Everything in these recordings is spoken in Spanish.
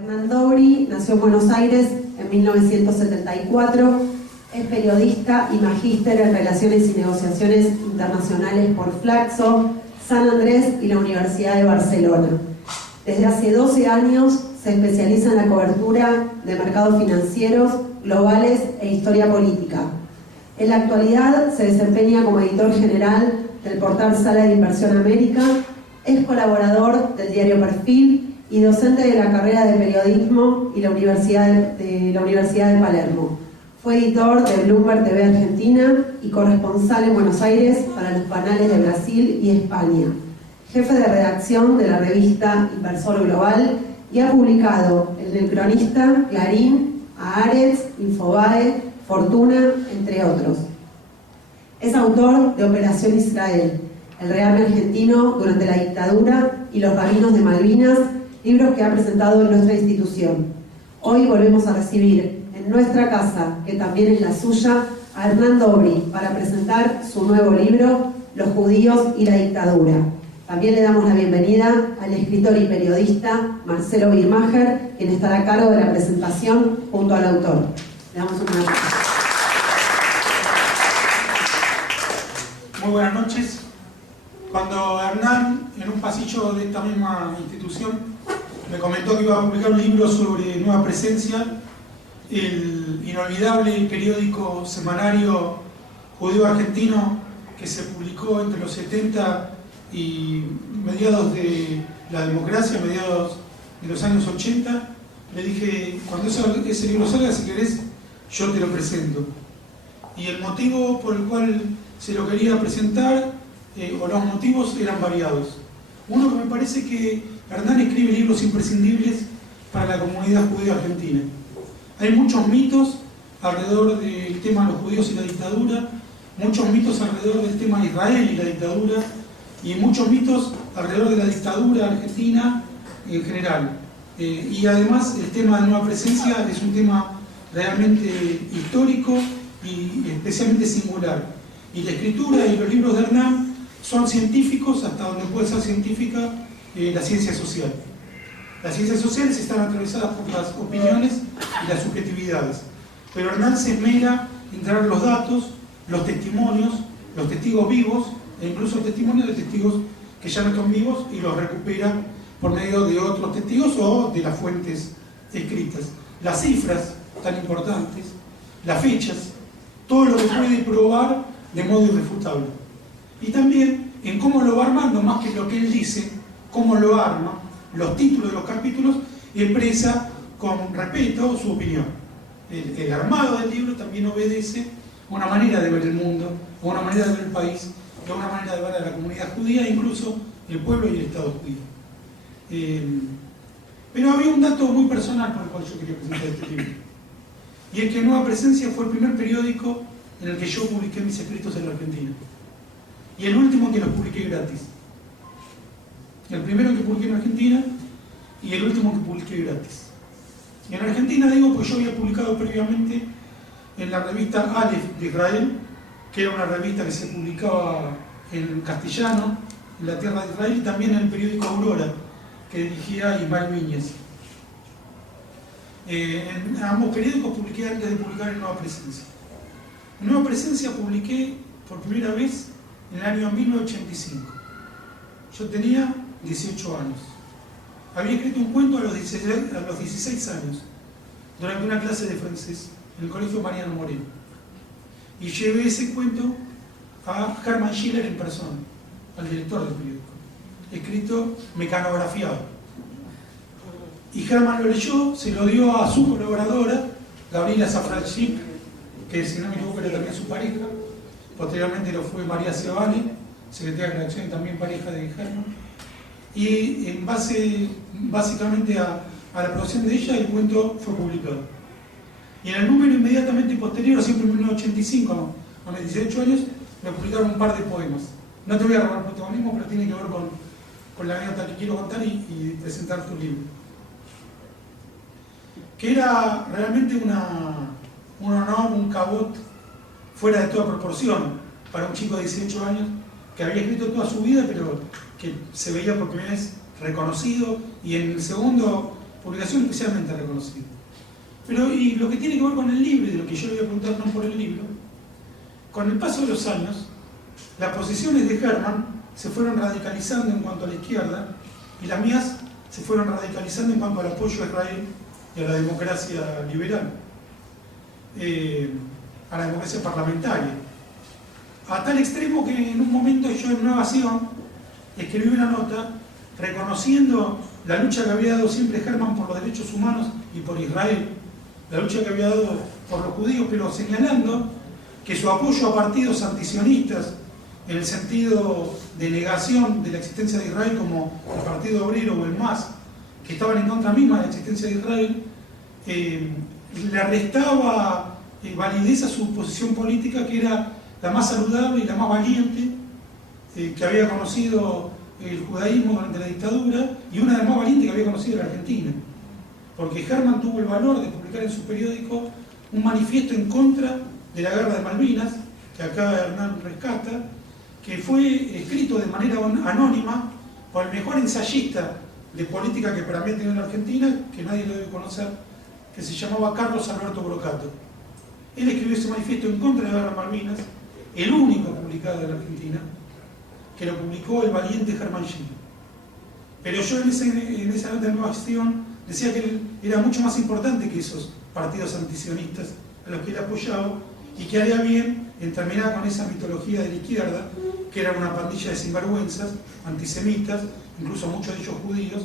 Hernán Dobry nació en Buenos Aires en 1974, es periodista y magíster en Relaciones y Negociaciones Internacionales por Flaxo, San Andrés y la Universidad de Barcelona. Desde hace 12 años se especializa en la cobertura de mercados financieros, globales e historia política. En la actualidad se desempeña como editor general del portal Sala de Inversión América, es colaborador del diario Perfil y docente de la carrera de periodismo y la Universidad de Palermo. Fue editor de Bloomberg TV Argentina y corresponsal en Buenos Aires para los canales de Brasil y España. Jefe de redacción de la revista Inversor Global y ha publicado en El Cronista, Clarín, Haaretz, Infobae, Fortuna, entre otros. Es autor de Operación Israel, El rearme argentino durante la dictadura y los rabinos de Malvinas, libros que ha presentado en nuestra institución. Hoy volvemos a recibir en nuestra casa, que también es la suya, a Hernán Dobry para presentar su nuevo libro, Los judíos y la dictadura. También le damos la bienvenida al escritor y periodista Marcelo Birmacher, quien estará a cargo de la presentación junto al autor. Le damos un aplauso. Muy buenas noches. Cuando Hernán, en un pasillo de esta misma institución, me comentó que iba a publicar un libro sobre Nueva Presencia, el inolvidable periódico semanario judío argentino que se publicó entre los 70 y mediados de la democracia, mediados de los años 80, le dije, cuando ese libro salga, si querés, yo te lo presento. Y el motivo por el cual se lo quería presentar, o los motivos eran variados. Uno, que me parece que Hernán escribe libros imprescindibles para la comunidad judía argentina. Hay muchos mitos alrededor del tema de los judíos y la dictadura, muchos mitos alrededor del tema de Israel y la dictadura, y muchos mitos alrededor de la dictadura argentina en general. Y además el tema de Nueva Presencia es un tema realmente histórico y especialmente singular. Y la escritura y los libros de Hernán son científicos hasta donde puede ser científica la ciencia social. Las ciencias sociales están atravesadas por las opiniones y las subjetividades. Pero Hernán se esmera en traer los datos, los testimonios, los testigos vivos, e incluso testimonios de testigos que ya no están vivos, y los recupera por medio de otros testigos o de las fuentes escritas. Las cifras tan importantes, las fechas, todo lo que puede probar de modo irrefutable. Y también en cómo lo va armando, más que lo que él dice, cómo lo arma, los títulos de los capítulos, expresa con respeto su opinión. El armado del libro también obedece a una manera de ver el mundo, a una manera de ver el país, a una manera de ver a la comunidad judía, incluso el pueblo y el Estado judío. Pero había un dato muy personal por el cual yo quería presentar este libro. Y es que Nueva Presencia fue el primer periódico en el que yo publiqué mis escritos en la Argentina. Y el último que los publiqué gratis. El primero que publiqué en Argentina y el último que publiqué gratis. Y en Argentina digo, pues yo había publicado previamente en la revista Aleph de Israel, que era una revista que se publicaba en castellano, en la tierra de Israel, y también en el periódico Aurora, que dirigía Ismael Míñez. En ambos periódicos publiqué antes de publicar en Nueva Presencia. En Nueva Presencia publiqué por primera vez en el año 1985. Yo tenía 18 años. Había escrito un cuento a los 16 años, durante una clase de francés, en el colegio Mariano Moreno. Y llevé ese cuento a Hermann Schiller en persona, al director del periódico, escrito mecanografiado. Y Hermann lo leyó, se lo dio a su colaboradora, Gabriela Safranchik, que si no me equivoco era también su pareja. Posteriormente lo fue María Sebane, secretaria de redacción y también pareja de Hermann. Y en base básicamente a la aprobación de ella, el cuento fue publicado. Y en el número inmediatamente posterior, siempre en 1985, a mis 18 años, me publicaron un par de poemas. No te voy a robar protagonismo, pero tiene que ver con la anécdota que quiero contar y presentar tu libro. Que era realmente un honor, un cabot fuera de toda proporción para un chico de 18 años que había escrito toda su vida, pero que se veía por primera vez reconocido, y en el segundo publicación especialmente reconocida. Pero, y lo que tiene que ver con el libro, y de lo que yo le voy a preguntar no por el libro, con el paso de los años, las posiciones de Herman se fueron radicalizando en cuanto a la izquierda, y las mías se fueron radicalizando en cuanto al apoyo a Israel y a la democracia liberal, a la democracia parlamentaria. A tal extremo que en un momento yo en Nueva Sion escribí una nota reconociendo la lucha que había dado siempre Herman por los derechos humanos y por Israel, la lucha que había dado por los judíos, pero señalando que su apoyo a partidos antisionistas, en el sentido de negación de la existencia de Israel, como el Partido Obrero o el MAS, que estaban en contra misma de la existencia de Israel, le restaba validez a su posición política, que era la más saludable y la más valiente que había conocido el judaísmo durante la dictadura, y una de las más valientes que había conocido la Argentina. Porque Herman tuvo el valor de publicar en su periódico un manifiesto en contra de la guerra de Malvinas, que acá Hernán rescata, que fue escrito de manera anónima por el mejor ensayista de política que para mí ha tenido en la Argentina, que nadie lo debe conocer, que se llamaba Carlos Alberto Brocato. Él escribió ese manifiesto en contra de la guerra de Malvinas, el único publicado en la Argentina, que lo publicó el valiente Herman Gil. Pero yo en esa nota de Nueva Acción decía que él era mucho más importante que esos partidos antisionistas a los que él apoyaba, y que haría bien en terminar con esa mitología de la izquierda, que era una pandilla de sinvergüenzas, antisemitas, incluso muchos de ellos judíos,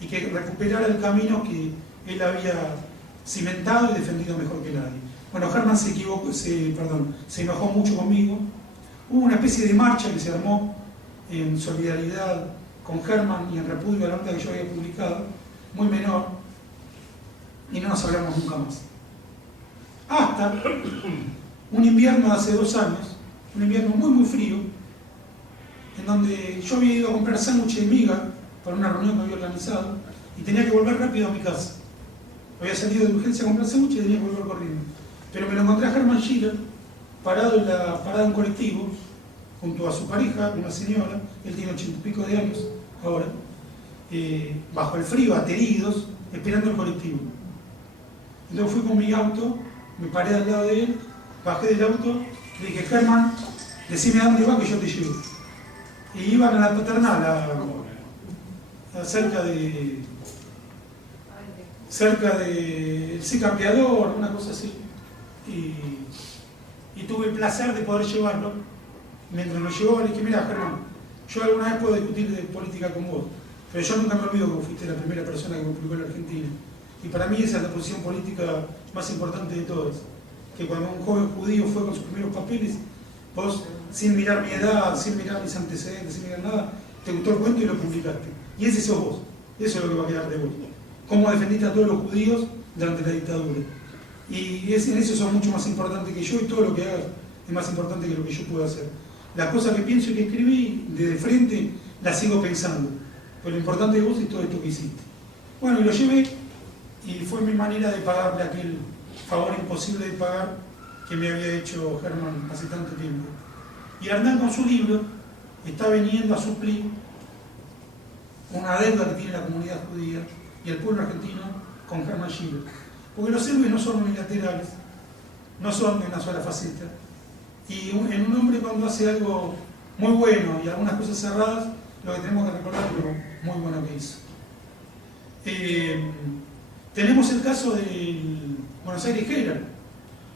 y que recuperara el camino que él había cimentado y defendido mejor que nadie. Bueno, Herman se enojó mucho conmigo. Hubo una especie de marcha que se armó en solidaridad con Herman y en repudio a la nota que yo había publicado, muy menor, y no nos hablamos nunca más. Hasta un invierno de hace 2 años, un invierno muy muy frío, en donde yo había ido a comprar sándwiches de miga para una reunión que había organizado y tenía que volver rápido a mi casa. Había salido de urgencia a comprar sándwiches y tenía que volver corriendo. Pero me lo encontré a Herman Schiller parado en la parada de un colectivo junto a su pareja, una señora, él tiene 80 y pico de años ahora, bajo el frío, ateridos, esperando el colectivo. Entonces fui con mi auto, me paré al lado de él, bajé del auto, le dije: Herman, decime a dónde va que yo te llevo. Y iban a la paternal, cerca de el Campeador, una cosa así. Y tuve el placer de poder llevarlo. Mientras lo llevaba le dije: mira, Herman, yo alguna vez puedo discutir de política con vos, pero yo nunca me olvido que vos fuiste la primera persona que me publicó en la Argentina. Y para mí esa es la posición política más importante de todas. Que cuando un joven judío fue con sus primeros papeles, vos, sin mirar mi edad, sin mirar mis antecedentes, sin mirar nada, te gustó el cuento y lo publicaste. Y ese sos vos. Eso es lo que va a quedar de vos. Cómo defendiste a todos los judíos durante la dictadura. Y en eso sos mucho más importante que yo, y todo lo que hagas es más importante que lo que yo pueda hacer. Las cosas que pienso y que escribí de frente las sigo pensando. Pero lo importante de vos es todo esto que hiciste. Bueno, y lo llevé, y fue mi manera de pagarle aquel favor imposible de pagar que me había hecho Herman hace tanto tiempo. Y Hernán, con su libro, está viniendo a suplir una deuda que tiene la comunidad judía y el pueblo argentino con Herman Schiller. Porque los héroes no son unilaterales, no son de una sola faceta. Y en un hombre, cuando hace algo muy bueno y algunas cosas cerradas, lo que tenemos que recordar es lo muy bueno que hizo. Tenemos el caso del Buenos Aires Herald,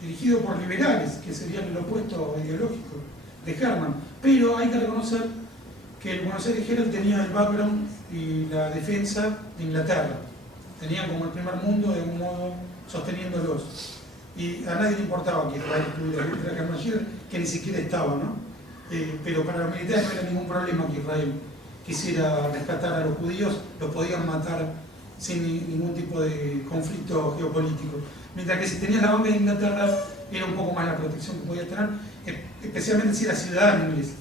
dirigido por liberales, que serían el opuesto ideológico de Herman. Pero hay que reconocer que el Buenos Aires Herald tenía el background y la defensa de Inglaterra. Tenían como el primer mundo, de algún modo, sosteniéndolos. Y a nadie le importaba que Israel estuviera en Herman Schiller, que ni siquiera estaba, ¿no? Pero para los militares no era ningún problema que Israel quisiera rescatar a los judíos, los podían matar sin ningún tipo de conflicto geopolítico. Mientras que si tenías la banda de Inglaterra, era un poco más la protección que podía tener, especialmente si era ciudadano inglés,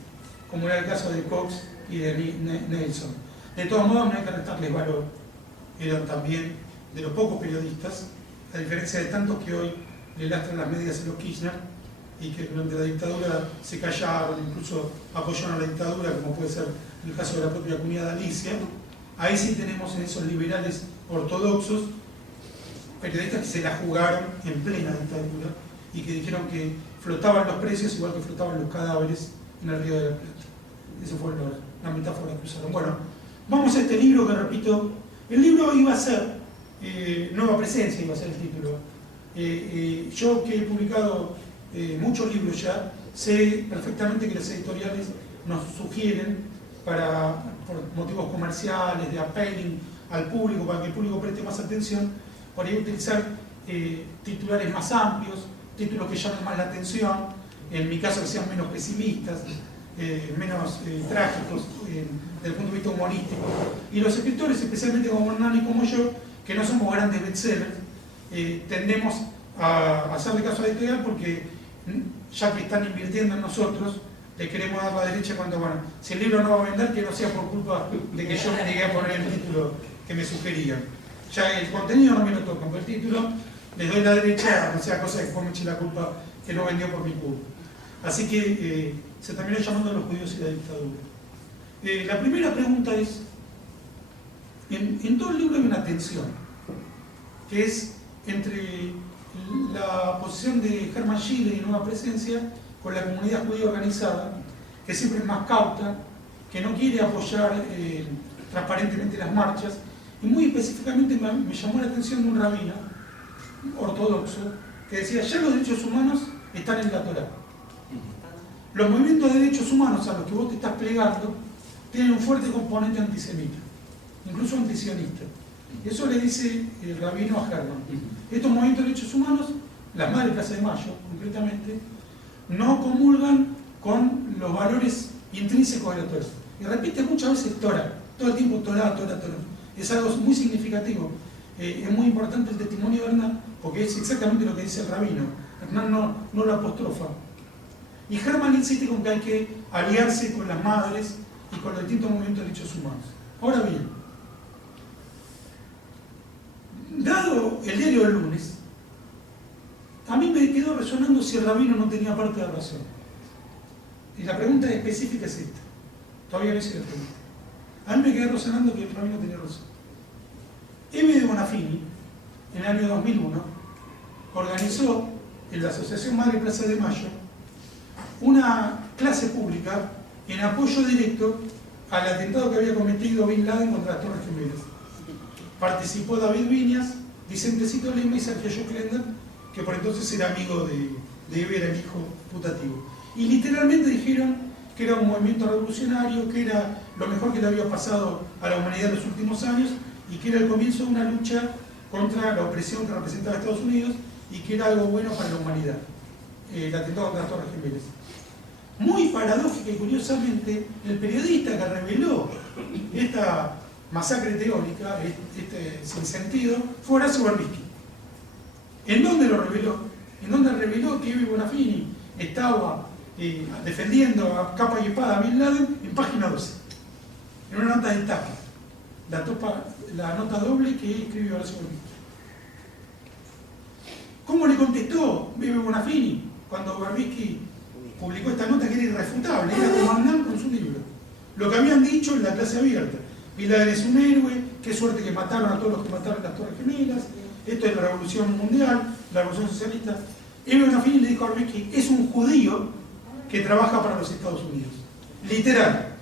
como era el caso de Cox y de Nelson. De todos modos, no hay que restarles valor. Eran también de los pocos periodistas, a diferencia de tantos que hoy le lastran las medias a los Kirchner y que durante la dictadura se callaron, incluso apoyaron a la dictadura, como puede ser el caso de la propia comunidad de Alicia. ahí sí tenemos en esos liberales ortodoxos, periodistas que se la jugaron en plena dictadura y que dijeron que flotaban los precios igual que flotaban los cadáveres en el Río de la Plata. Esa fue la metáfora que usaron. Bueno, vamos a este libro que repito, el libro iba a ser Nueva Presencia, iba a ser el título. Yo que he publicado muchos libros ya, sé perfectamente que las editoriales nos sugieren por motivos comerciales, de appealing al público, para que el público preste más atención, por ahí utilizar titulares más amplios, títulos que llamen más la atención, en mi caso que sean menos pesimistas, menos trágicos desde el punto de vista humorístico. Y los escritores, especialmente como Hernán y como yo, que no somos grandes bestsellers, tendemos a hacerle caso a la editorial porque ya que están invirtiendo en nosotros, le queremos dar la derecha cuando, bueno, si el libro no va a vender, que no sea por culpa de que yo me llegué a poner el título que me sugerían. Ya el contenido no me lo tocan, pero el título les doy la derecha, no sea cosa que después me eche la culpa que no vendió por mi culpa. Así que se terminó llamando a los judíos y la dictadura. La primera pregunta es, en todo el libro hay una tensión, que es entre la posición de Hermann Gehlen y Nueva Presencia con la comunidad judía organizada, que siempre es más cauta, que no quiere apoyar transparentemente las marchas, y muy específicamente me llamó la atención de un rabino ortodoxo que decía, ya los derechos humanos están en la Torá. Los movimientos de derechos humanos a los que vos te estás plegando tienen un fuerte componente antisemita, incluso antisionista. Eso le dice el rabino a Hermann. Estos movimientos de derechos humanos, las Madres Plaza de Mayo concretamente, no comulgan con los valores intrínsecos de la Torá. Y repite muchas veces Torá, todo el tiempo Torá, Torá, Torá. Es algo muy significativo. Es muy importante el testimonio de Hernán, porque es exactamente lo que dice el rabino. Hernán no lo apostrofa. Y Hermann insiste con que hay que aliarse con las madres y con los distintos movimientos de derechos humanos. Ahora bien, dado el diario del lunes, a mí me quedó resonando si el rabino no tenía parte de razón. Y la pregunta específica es esta. Todavía no hice la pregunta. A mí me quedó resonando que el rabino tenía razón. M. de Bonafini, en el año 2001, organizó en la Asociación Madre Plaza de Mayo una clase pública en apoyo directo al atentado que había cometido Bin Laden contra las Torres Gemelas. Participó David Viñas, Vicentecito Lima y Sergio Schlender, que por entonces era amigo de Eve, era el hijo putativo. Y literalmente dijeron que era un movimiento revolucionario, que era lo mejor que le había pasado a la humanidad en los últimos años y que era el comienzo de una lucha contra la opresión que representaba Estados Unidos y que era algo bueno para la humanidad, el atentado contra las Torres Gemelas. Muy paradójica y curiosamente, el periodista que reveló esta masacre teórica, este sinsentido, fue Horacio Berbisky. ¿En dónde lo reveló? En dónde reveló que Eve Bonafini estaba defendiendo a capa y espada a Bin Laden en página 12, en una nota de tapa, la nota doble que escribió Horacio Berbisky. ¿Cómo le contestó Eve Bonafini cuando Berbisky publicó esta nota que era irrefutable? Era como Hernán con su libro. Lo que habían dicho en la clase abierta. Bin Laden es un héroe, qué suerte que mataron a todos los que mataron las Torres Gemelas, esto es la revolución mundial, la revolución socialista. Eve Bonafini le dijo a Berbisky, es un judío que trabaja para los Estados Unidos. Literal.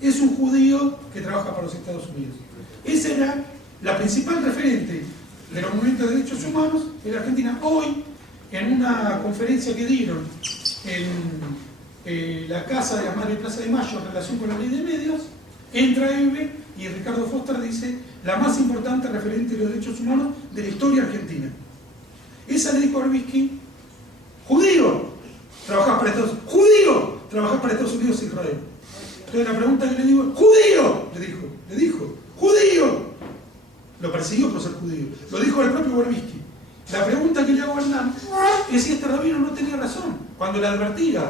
Es un judío que trabaja para los Estados Unidos. Esa era la principal referente de los movimientos de derechos humanos en la Argentina. Hoy, en una conferencia que dieron en la casa de la Madre Plaza de Mayo en relación con la ley de medios, entra Eve y Ricardo Foster dice la más importante referente de los derechos humanos de la historia argentina. Esa le dijo a Berbisky, judío, trabajás para Estados Unidos, judío, trabajás para Estados Unidos e Israel. Entonces la pregunta que le digo es, judío, le dijo, judío. Lo persiguió por ser judío, lo dijo el propio Berbisky. La pregunta que le hago a Hernán es si este rabino no tenía razón cuando le advertía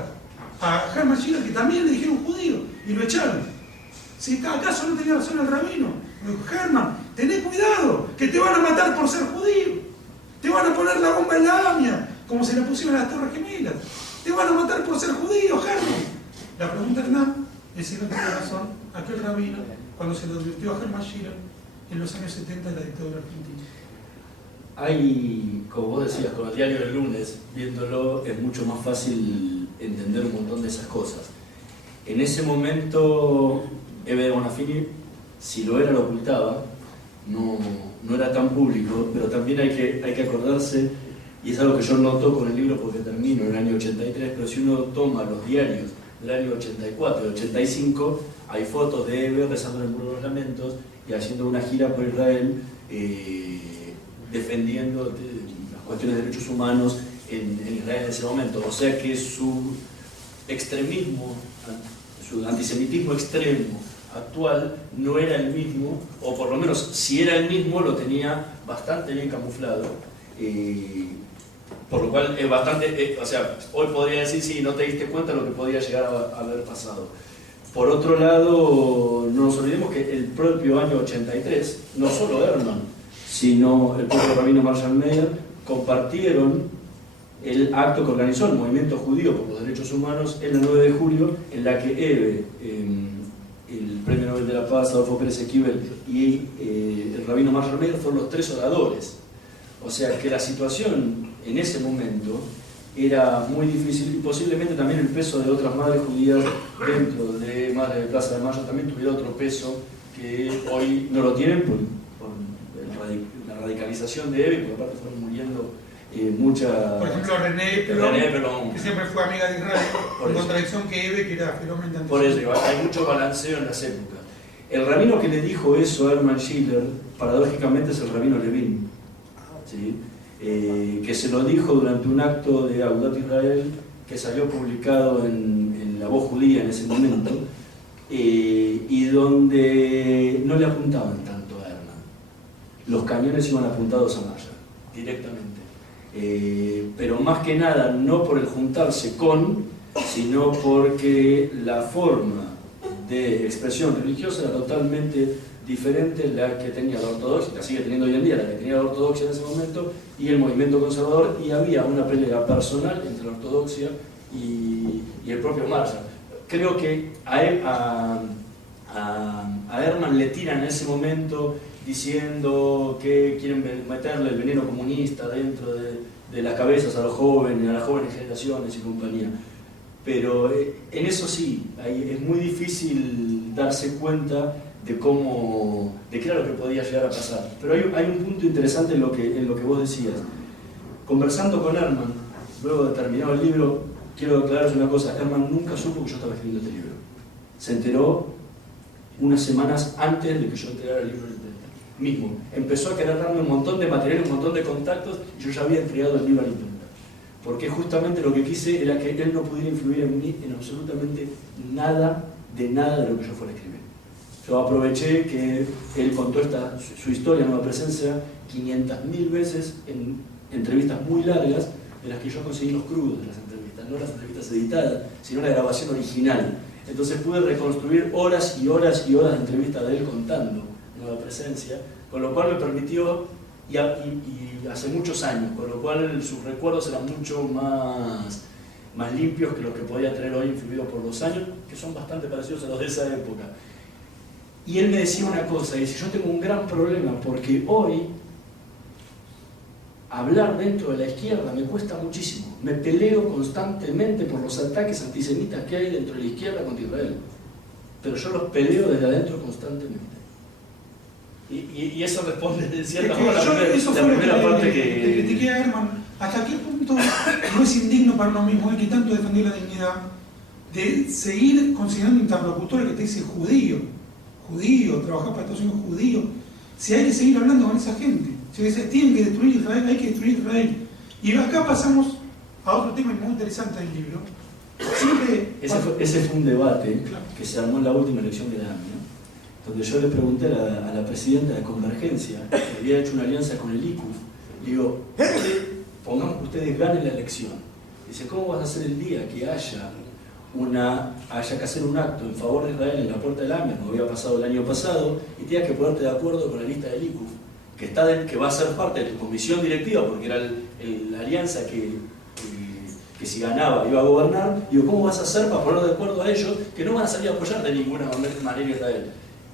a Hermann Gehlen que también le dijeron judío y lo echaron. Si acaso no tenía razón el rabino, me dijo, Hermann, tené cuidado, que te van a matar por ser judío, te van a poner la bomba en la AMIA, como se la pusieron a las Torres Gemelas, te van a matar por ser judío, Hermann. La pregunta, Hernán, ese no tenía razón, aquel rabino, cuando se lo advirtió a Hermann Schiller en los años 70 de la dictadura argentina. Hay, como vos decías, con el diario del lunes, viéndolo, es mucho más fácil entender un montón de esas cosas. En ese momento, Eve de Bonafini, si lo era, lo ocultaba, no era tan público, pero también hay que acordarse, y es algo que yo noto con el libro porque termino en el año 83, pero si uno toma los diarios del año 84 y 85, hay fotos de Eve rezando en el Muro de los Lamentos y haciendo una gira por Israel, defendiendo las cuestiones de derechos humanos en Israel en ese momento. O sea que su extremismo, su antisemitismo extremo actual no era el mismo, o por lo menos si era el mismo lo tenía bastante bien camuflado, por lo cual es bastante, o sea, hoy podría decir sí, no te diste cuenta de lo que podía llegar a haber pasado. Por otro lado, no nos olvidemos que el propio año 83, no solo Hermann, sino el propio rabino Marshall Meyer compartieron el acto que organizó el movimiento judío por los derechos humanos en el 9 de julio, en la que Eve, el premio Nobel de la Paz, Adolfo Pérez Esquivel y el rabino Marshall Meyer fueron los tres oradores. O sea que la situación en ese momento era muy difícil y posiblemente también el peso de otras madres judías dentro de Madres de Plaza de Mayo también tuviera otro peso que hoy no lo tienen por la radicalización de Eve, porque aparte fueron muriendo muchas... Por ejemplo, René Pelón, que siempre fue amiga de Israel, en contradicción que Eve, que era ferozmente antisemita. Por eso, hay mucho balanceo en las épocas. El rabino que le dijo eso a Hermann Schiller, paradójicamente, es el rabino Levin, ¿sí? Que se lo dijo durante un acto de Agudat Israel que salió publicado en La Voz Judía en ese momento, y donde no le apuntaban tanto a Hermann. Los cañones iban apuntados a Maya, directamente. Pero más que nada, no por el juntarse con, sino porque la forma de expresión religiosa era totalmente diferente la que tenía la ortodoxia, la sigue teniendo hoy en día, la que tenía la ortodoxia en ese momento, y el movimiento conservador, y había una pelea personal entre la ortodoxia y el propio Marshall. Creo que a Hermann le tiran en ese momento diciendo que quieren meterle el veneno comunista dentro de las cabezas a los jóvenes, a las jóvenes generaciones y compañía. Pero en eso sí, es muy difícil darse cuenta de qué era lo que podía llegar a pasar. Pero hay un punto interesante en lo que vos decías. Conversando con Hermann, luego de terminado el libro, quiero aclararos una cosa: Hermann nunca supo que yo estaba escribiendo este libro. Se enteró unas semanas antes de que yo entregara el libro mismo. Empezó a querer darme un montón de material, un montón de contactos, y yo ya había entregado el libro a la imprenta. Porque justamente lo que quise era que él no pudiera influir en mí en absolutamente nada de lo que yo fuera a escribir. Yo aproveché que él contó su historia, Nueva Presencia, 500.000 veces en entrevistas muy largas, de las que yo conseguí los crudos de las entrevistas, no las entrevistas editadas, sino la grabación original. Entonces pude reconstruir horas y horas y horas de entrevistas de él contando Nueva Presencia, con lo cual me permitió, y hace muchos años, con lo cual sus recuerdos eran mucho más limpios que los que podía tener hoy, influidos por los años, que son bastante parecidos a los de esa época. Y él me decía una cosa, dice: yo tengo un gran problema porque hoy hablar dentro de la izquierda me cuesta muchísimo. Me peleo constantemente por los ataques antisemitas que hay dentro de la izquierda contra Israel. Pero yo los peleo desde adentro constantemente. Y eso responde de cierta forma la primera parte que critiqué a Hermann. ¿Hasta qué punto no es indigno para uno mismo, y que tanto defendió la dignidad, de seguir considerando interlocutores que te dicen judío, trabajar para Estados Unidos judío? Si hay que seguir hablando con esa gente, si tienen que destruir Israel, hay que destruir Israel. Y acá pasamos a otro tema muy interesante del libro. Ese fue un debate que se armó en la última elección de la AMIA, donde yo le pregunté a la presidenta de Convergencia, que había hecho una alianza con el ICUF, le digo: pongamos que ustedes ganen la elección. Dice: ¿cómo vas a hacer el día que haya que hacer un acto en favor de Israel en la puerta del AMIA, como había pasado el año pasado, y tengas que ponerte de acuerdo con la lista del ICUF, que va a ser parte de tu comisión directiva, porque era la alianza que que si ganaba iba a gobernar. Digo, ¿cómo vas a hacer para poner de acuerdo a ellos que no van a salir a apoyar de ninguna manera a Israel?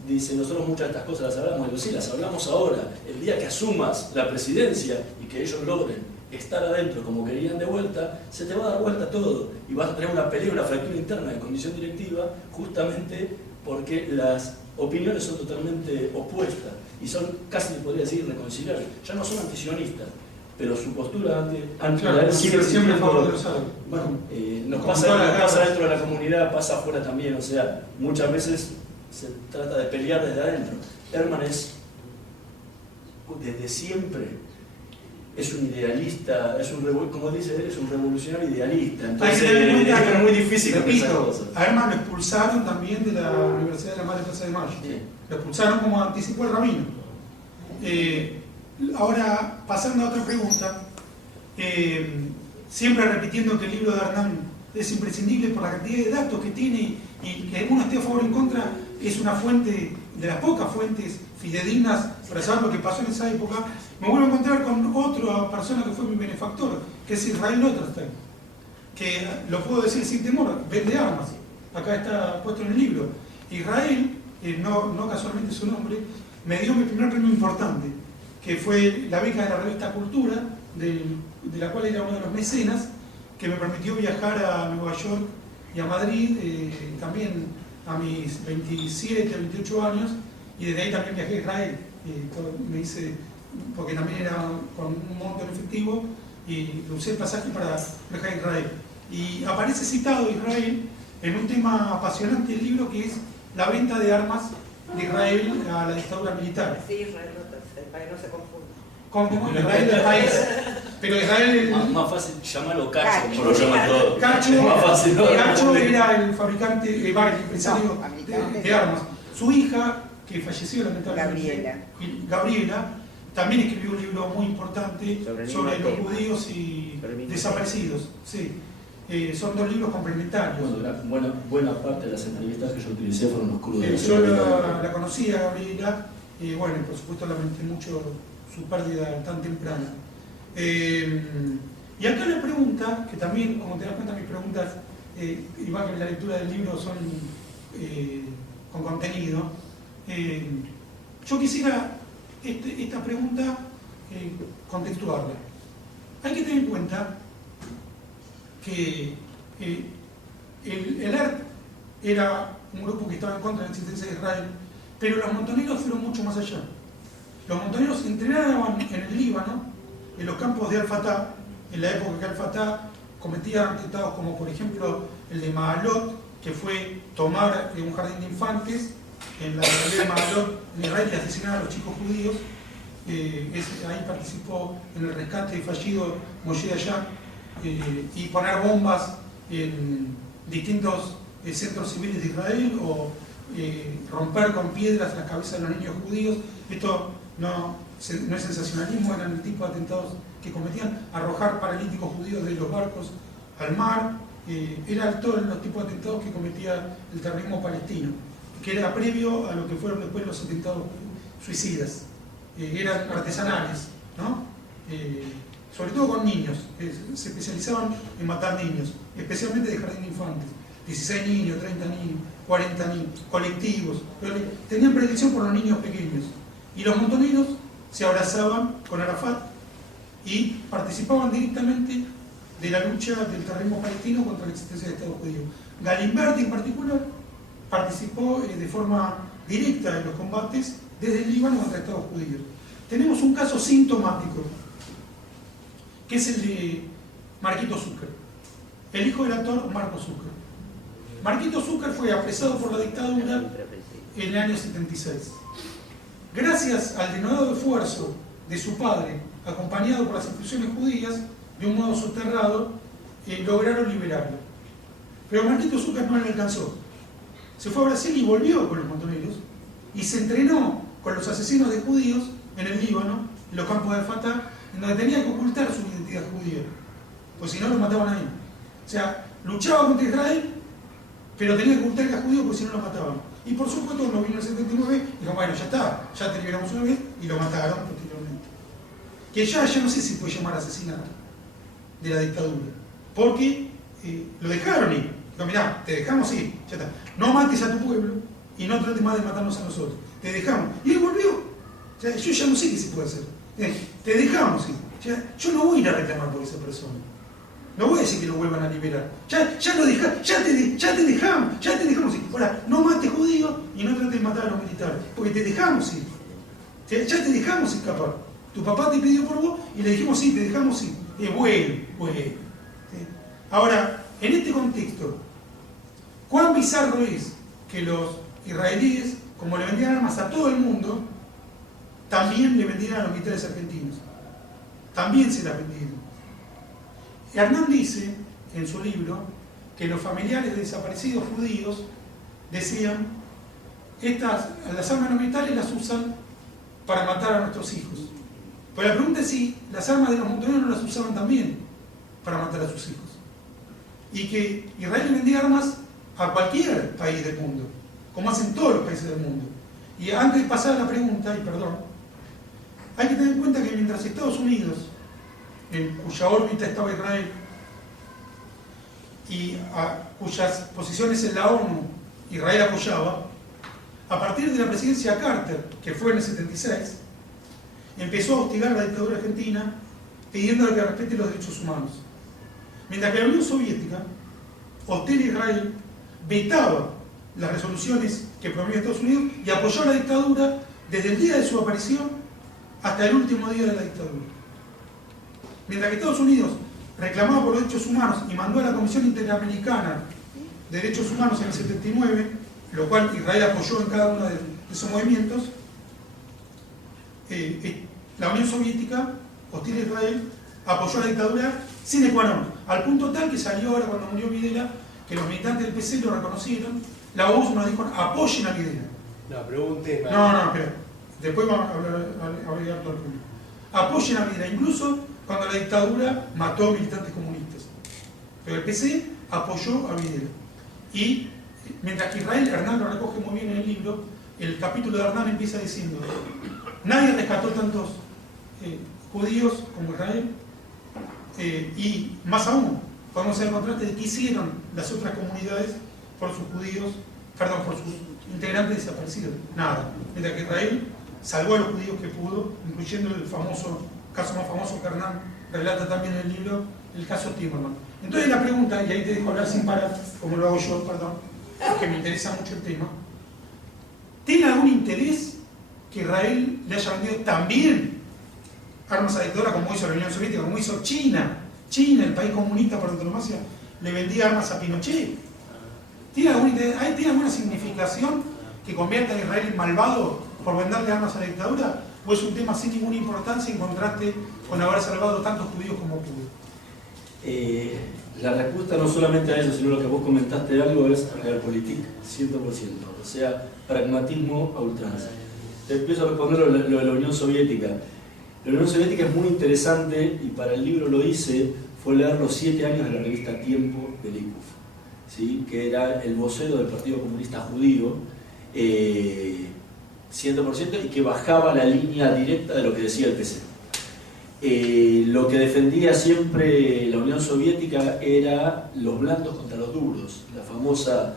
Dice, nosotros muchas de estas cosas las hablamos. Digo, sí, las hablamos ahora. El día que asumas la presidencia y que ellos logren estar adentro como querían de vuelta, se te va a dar vuelta todo. Y vas a tener una pelea, una fractura interna de condición directiva, justamente porque las opiniones son totalmente opuestas y son, casi podría decir, irreconciliables. Ya no son antisionistas, pero su postura ante claro, Israel sigue siempre a siendo... favor de los árabes. Bueno, nos pasa dentro de la comunidad, pasa afuera también. O sea, muchas veces se trata de pelear desde adentro. Herman es, desde siempre, es un idealista, como dice él, es un revolucionario idealista. Entonces es muy difícil con esas cosas. A Herman lo expulsaron también de la Universidad de la Madre Plaza de Mayo. Sí. Lo expulsaron como anticipó el rabino. Ahora, pasando a otra pregunta, siempre repitiendo que el libro de Hernán es imprescindible por la cantidad de datos que tiene y que uno esté a favor o en contra, es una fuente, de las pocas fuentes fidedignas para saber lo que pasó en esa época. Me vuelvo a encontrar con otra persona que fue mi benefactor, que es Israel Lotterstein, que lo puedo decir sin temor, vende armas. Acá está puesto en el libro. Israel, no casualmente su nombre, me dio mi primer premio importante, que fue la beca de la revista Cultura, de la cual era uno de los mecenas, que me permitió viajar a Nueva York y a Madrid, también a mis 27, 28 años, y desde ahí también viajé a Israel. Me hice, porque también era con un monto en efectivo, y usé el pasaje para viajar a Israel. Y aparece citado Israel en un tema apasionante del libro, que es la venta de armas de Israel a la dictadura militar. Sí, Israel, para que no se confunda. Como Israel del país. Pero Israel... Más fácil llamarlo Cacho, Cacho. como lo llaman todos. Cacho, Más fácil, ¿no? Cacho era el fabricante, el empresario de armas. Su hija, que falleció lamentablemente, Gabriela, también escribió un libro muy importante sobre los judíos y desaparecidos. Sí. Son dos libros complementarios. Bueno, buena parte de las entrevistas que yo utilicé fueron los crudos. Yo la conocí a Gabriela, y bueno, por supuesto lamenté mucho su pérdida tan temprana. Y acá la pregunta, que también, como te das cuenta, mis preguntas, igual que en la lectura del libro, son con contenido. Yo quisiera esta pregunta contextuarla. Hay que tener en cuenta que el ERP era un grupo que estaba en contra de la existencia de Israel, pero los montoneros fueron mucho más allá. Los montoneros entrenaban en el Líbano, en los campos de Al-Fatah, en la época que Al-Fatah cometía atentados como por ejemplo el de Maalot, que fue tomar un jardín de infantes en la aldea de Maalot en Israel y asesinar a los chicos judíos. Ahí participó en el rescate fallido Moshe Dayan, y poner bombas en distintos centros civiles de Israel o romper con piedras las cabezas de los niños judíos. Esto no es sensacionalismo, eran el tipo de atentados que cometían, arrojar paralíticos judíos de los barcos al mar, eran todos los tipos de atentados que cometía el terrorismo palestino, que era previo a lo que fueron después los atentados suicidas. Eran artesanales, ¿no? Sobre todo con niños, que se especializaban en matar niños, especialmente de jardín de infantes. 16 niños, 30 niños, 40 niños, colectivos, pero tenían predilección por los niños pequeños. Y los montoneros se abrazaban con Arafat y participaban directamente de la lucha del terrorismo palestino contra la existencia del Estado judío. Galimberti en particular participó de forma directa en los combates desde el Líbano contra Estados judíos. Tenemos un caso sintomático, que es el de Marquito Zucker, el hijo del actor Marco Zucker. Marquito Zucker fue apresado por la dictadura en el año 76. Gracias al denodado esfuerzo de su padre, acompañado por las instituciones judías, de un modo soterrado, lograron liberarlo. Pero Marquito Zucker no le alcanzó. Se fue a Brasil y volvió con los montoneros y se entrenó con los asesinos de judíos en el Líbano, en los campos de Al-Fatah, en donde tenía que ocultar su identidad judía, pues si no lo mataban ahí. O sea, luchaba contra Israel, pero tenía que ocultar que era judío porque si no lo mataban. Y por supuesto, cuando vino el 79, dijo, bueno, ya está, ya te liberamos una vez, y lo mataron posteriormente. Que ya no sé si puede llamar asesinato de la dictadura. porque lo dejaron ir. Dijo, mirá, te dejamos ir, ya está. No mates a tu pueblo y no trates más de matarnos a nosotros. Te dejamos. Y él volvió. O sea, yo ya no sé qué se puede hacer. Te dejamos ir. Yo no voy a ir a reclamar por esa persona. No voy a decir que lo vuelvan a liberar. Ya lo dejamos, ya te dejamos ir. Ahora, no mates judíos y no trates de matar a los militares, porque te dejamos ir. Ya te dejamos escapar. Tu papá te pidió por vos y le dijimos sí, te dejamos ir. Bueno. ¿Sí? Ahora, en este contexto, ¿cuán bizarro es que los israelíes, como le vendían armas a todo el mundo, también le vendieran a los militares argentinos? También se las vendieron. Hernán dice en su libro que los familiares de desaparecidos judíos decían, las armas no militares las usan para matar a nuestros hijos. Pero la pregunta es si las armas de los montoneros no las usaban también para matar a sus hijos. Y que Israel le vendía armas a cualquier país del mundo, como hacen todos los países del mundo. Y antes de pasar a la pregunta, y perdón, hay que tener en cuenta que mientras Estados Unidos, en cuya órbita estaba Israel, y cuyas posiciones en la ONU Israel apoyaba, a partir de la presidencia Carter, que fue en el 76, empezó a hostigar a la dictadura argentina pidiéndole que respete los derechos humanos. Mientras que la Unión Soviética, hostil a Israel, vetaba las resoluciones que promovía Estados Unidos y apoyó a la dictadura desde el día de su aparición hasta el último día de la dictadura. Mientras que Estados Unidos reclamaba por los derechos humanos y mandó a la Comisión Interamericana de Derechos Humanos en el 79, lo cual Israel apoyó en cada uno de esos movimientos, la Unión Soviética, hostil a Israel, apoyó a la dictadura sine qua non, al punto tal que salió ahora cuando murió Videla, que los militantes del PC lo reconocieron, la ONU nos dijo, apoyen a Videla. No, pregunte. No, espera. Después vamos a hablar todo el público. Apoyen a Videla, incluso cuando la dictadura mató a militantes comunistas. Pero el PC apoyó a Videla. Y mientras que Israel, Hernán lo recoge muy bien en el libro, el capítulo de Hernán empieza diciendo, nadie rescató tantos judíos como Israel, y más aún, podemos hacer el contraste de qué hicieron las otras comunidades por sus judíos, perdón, por sus integrantes desaparecidos. Nada. Mientras que Israel salvó a los judíos que pudo, incluyendo el caso más famoso que Hernán relata también en el libro, el caso Timmerman. Entonces la pregunta, y ahí te dejo hablar sin parar, como lo hago yo, perdón, porque me interesa mucho el tema, ¿tiene algún interés que Israel le haya vendido también armas a la dictadura como hizo la Unión Soviética, como hizo China? China, el país comunista por antonomasia, le vendía armas a Pinochet. ¿Tiene alguna significación que convierta a Israel en malvado por venderle armas a la dictadura? ¿O es un tema sin ninguna importancia en contraste con haber salvado tantos judíos como pudo? La respuesta no solamente a eso, sino lo que vos comentaste algo es realpolitik 100%, o sea, pragmatismo a ultranza. Te empiezo a responder lo de la Unión Soviética. La Unión Soviética es muy interesante y para el libro lo hice, fue leer los 7 años de la revista Tiempo de Likuf, ¿sí? Que era el vocero del Partido Comunista Judío, 100%, y que bajaba la línea directa de lo que decía el PC. Lo que defendía siempre la Unión Soviética era los blandos contra los duros, la famosa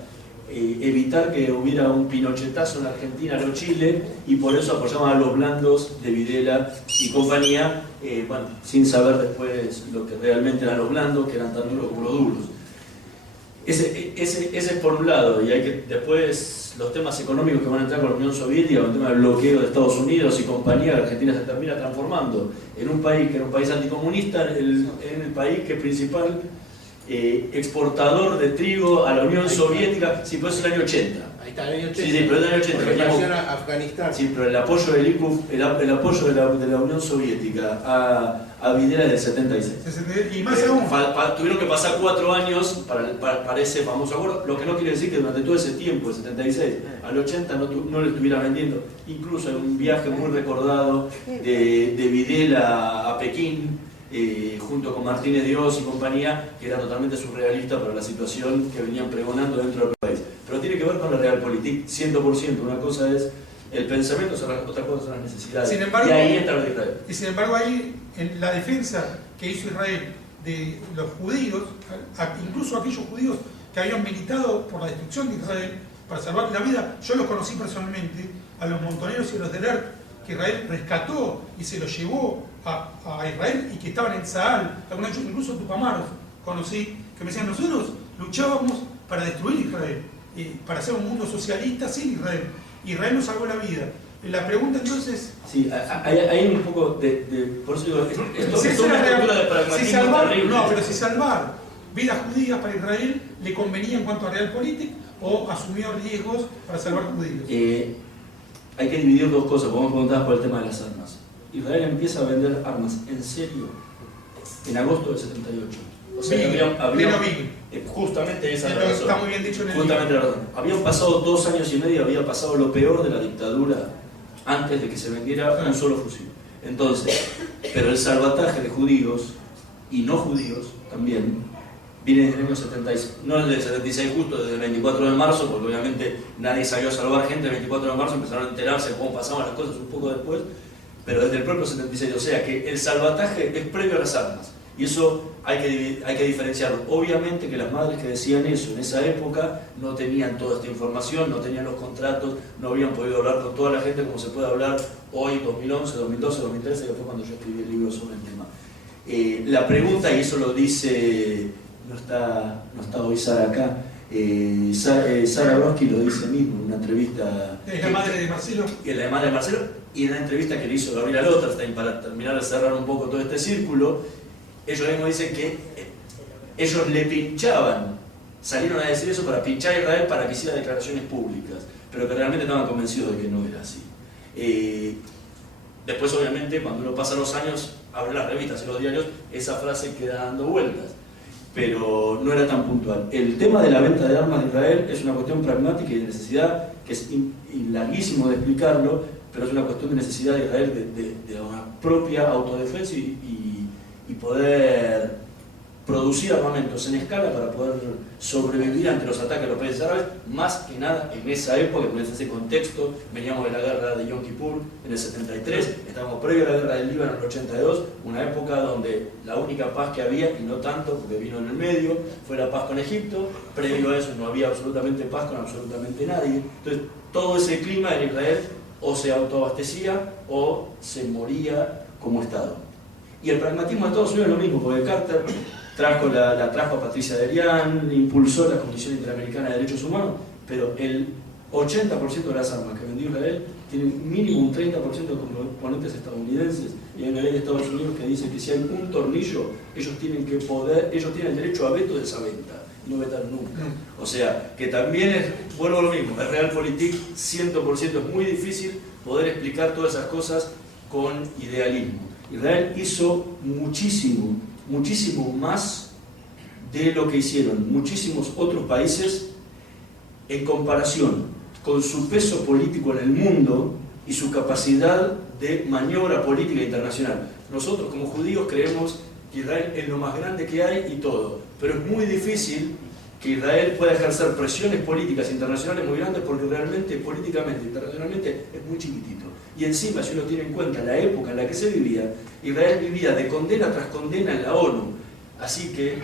evitar que hubiera un pinochetazo en Argentina o Chile, y por eso apoyaban a los blandos de Videla y compañía, bueno, sin saber después lo que realmente eran los blandos, que eran tan duros como los duros. Ese es por un lado, y hay que después los temas económicos que van a entrar con la Unión Soviética, con el tema del bloqueo de Estados Unidos y compañía, la Argentina se termina transformando en un país que era un país anticomunista, en el país que es principal exportador de trigo a la Unión Soviética. Sí, pues es el año 80. Ahí está, el año 80. Sí, pero es el año 80. Con relación a Afganistán. Sí, pero el apoyo del ICUF, el apoyo de la Unión Soviética a Videla es del 76. Y más aún. Tuvieron que pasar 4 años para ese famoso acuerdo, lo que no quiere decir que durante todo ese tiempo, el 76 al 80, no le estuviera vendiendo. Incluso en un viaje muy recordado de Videla a Pekín, junto con Martínez Dios y compañía, que era totalmente surrealista para la situación que venían pregonando dentro del país. Pero tiene que ver con la realpolitik 100%. Una cosa es el pensamiento, otra cosa son las necesidades. Sin embargo, y ahí entra la Israel. Y sin embargo, ahí en la defensa que hizo Israel de los judíos, incluso aquellos judíos que habían militado por la destrucción de Israel para salvar la vida. Yo los conocí personalmente, a los montoneros y a los del ERP, que Israel rescató y se los llevó a Israel y que estaban en Saal, algunos de ellos, incluso Tupamaros, conocí, que me decían, nosotros luchábamos para destruir Israel, para hacer un mundo socialista sin Israel. Israel nos salvó la vida. La pregunta entonces... Sí, hay un poco por eso digo, esto es una estructura de pragmatismo terrible. No, pero si salvar vidas judías para Israel le convenía en cuanto a Realpolitik o asumió riesgos para salvar judíos. Hay que dividir dos cosas, como preguntabas por el tema de las armas. Israel empieza a vender armas en serio en agosto del 78. O sea, justamente esa es la razón. Está muy bien dicho en el Justamente la razón. Habían pasado 2 años y medio, había pasado lo peor de la dictadura antes de que se vendiera un solo fusil. Entonces, pero el salvataje de judíos y no judíos también viene desde el año 76, no desde el 76 justo, desde el 24 de marzo, porque obviamente nadie salió a salvar gente. El 24 de marzo empezaron a enterarse de cómo pasaban las cosas un poco después, pero desde el propio 76, o sea que el salvataje es previo a las armas. Y eso hay que diferenciarlo. Obviamente que las madres que decían eso en esa época no tenían toda esta información, no tenían los contratos, no habían podido hablar con toda la gente como se puede hablar hoy, 2011, 2012, 2013, que fue cuando yo escribí el libro sobre el tema. La pregunta, y eso lo dice, no está hoy Sara acá, Sara Brodsky lo dice mismo en una entrevista. Es la madre de Marcelo. La madre de Marcelo, y en una entrevista que le hizo Gabriela Lotterstein para terminar de cerrar un poco todo este círculo. Ellos mismos dicen que ellos le pinchaban, salieron a decir eso para pinchar a Israel para que hiciera declaraciones públicas, pero que realmente estaban convencidos de que no era así. Después, obviamente, cuando uno pasa los años, abre las revistas y los diarios, esa frase queda dando vueltas, pero no era tan puntual. El tema de la venta de armas de Israel es una cuestión pragmática y de necesidad, que es larguísimo de explicarlo, pero es una cuestión de necesidad de Israel de una propia autodefensa y poder producir armamentos en escala para poder sobrevivir ante los ataques de los países árabes, más que nada en esa época, en ese contexto. Veníamos de la guerra de Yom Kippur en el 73, estábamos previo a la guerra del Líbano en el 82, una época donde la única paz que había, y no tanto porque vino en el medio, fue la paz con Egipto. Previo a eso no había absolutamente paz con absolutamente nadie. Entonces todo ese clima en Israel o se autoabastecía o se moría como Estado. Y el pragmatismo de Estados Unidos es lo mismo, porque Carter la trajo a Patricia Derian, impulsó la Comisión Interamericana de Derechos Humanos, pero el 80% de las armas que vendió Israel tienen mínimo un 30% de componentes estadounidenses, y hay una ley de Estados Unidos que dice que si hay un tornillo, ellos tienen el derecho a veto de esa venta, y no vetar nunca. O sea, que también vuelvo a lo mismo, el Realpolitik 100% es muy difícil poder explicar todas esas cosas con idealismo. Israel hizo muchísimo más de lo que hicieron muchísimos otros países en comparación con su peso político en el mundo y su capacidad de maniobra política internacional. Nosotros como judíos creemos que Israel es lo más grande que hay y todo, pero es muy difícil que Israel pueda ejercer presiones políticas internacionales muy grandes porque realmente políticamente, internacionalmente es muy chiquitito. Y encima, si uno tiene en cuenta la época en la que se vivía, Israel vivía de condena tras condena en la ONU. Así que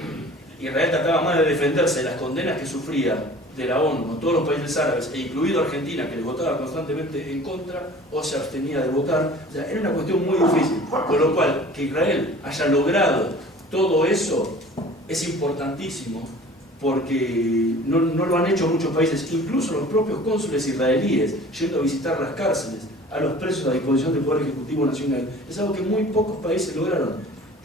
Israel trataba más de defenderse de las condenas que sufría de la ONU con todos los países árabes, e incluido Argentina, que les votaba constantemente en contra o se abstenía de votar. O sea, era una cuestión muy difícil. Por lo cual, que Israel haya logrado todo eso es importantísimo, porque no lo han hecho muchos países, incluso los propios cónsules israelíes, yendo a visitar las cárceles a los presos a disposición del Poder Ejecutivo Nacional. Es algo que muy pocos países lograron.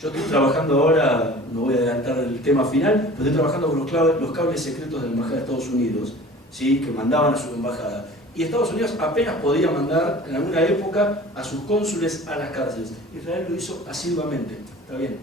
Yo estoy trabajando ahora, no voy a adelantar el tema final, pero estoy trabajando con los cables secretos de la Embajada de Estados Unidos, ¿sí? Que mandaban a su embajada. Y Estados Unidos apenas podía mandar en alguna época a sus cónsules a las cárceles. Israel lo hizo asiduamente. Está bien.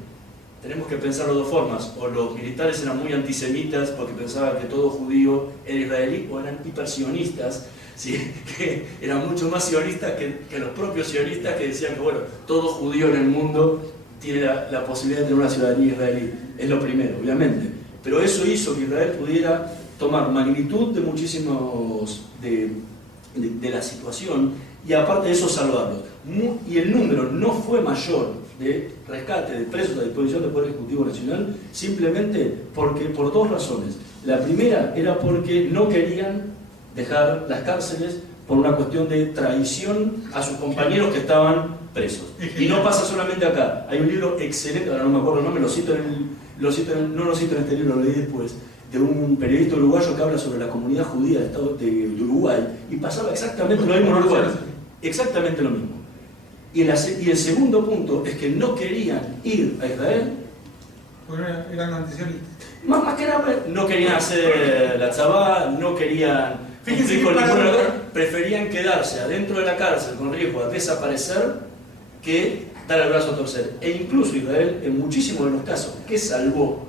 Tenemos que pensarlo de dos formas. O los militares eran muy antisemitas porque pensaban que todo judío era israelí, o eran hipersionistas, ¿sí? Que eran mucho más sionistas que los propios sionistas, que decían que bueno, todo judío en el mundo tiene la posibilidad de tener una ciudadanía israelí. Es lo primero, obviamente. Pero eso hizo que Israel pudiera tomar magnitud de muchísimos de la situación y aparte de eso salvarlos. Y el número no fue mayor de rescate de presos a disposición del Poder Ejecutivo Nacional simplemente porque, por dos razones. La primera era porque no querían dejar las cárceles por una cuestión de traición a sus compañeros que estaban presos. Y no pasa solamente acá. Hay un libro excelente, ahora no me acuerdo el nombre, no lo cito en este libro, lo leí después, de un periodista uruguayo que habla sobre la comunidad judía de Uruguay, y pasaba exactamente lo mismo en Uruguay. Exactamente lo mismo. Y el segundo punto es que no querían ir a Israel. Porque eran antisionistas. Más que nada, no querían hacer la tzabá, no querían cumplir con ninguna cosa, preferían quedarse adentro de la cárcel con riesgo a desaparecer que dar el brazo a torcer. E incluso Israel, en muchísimos de los casos que salvó,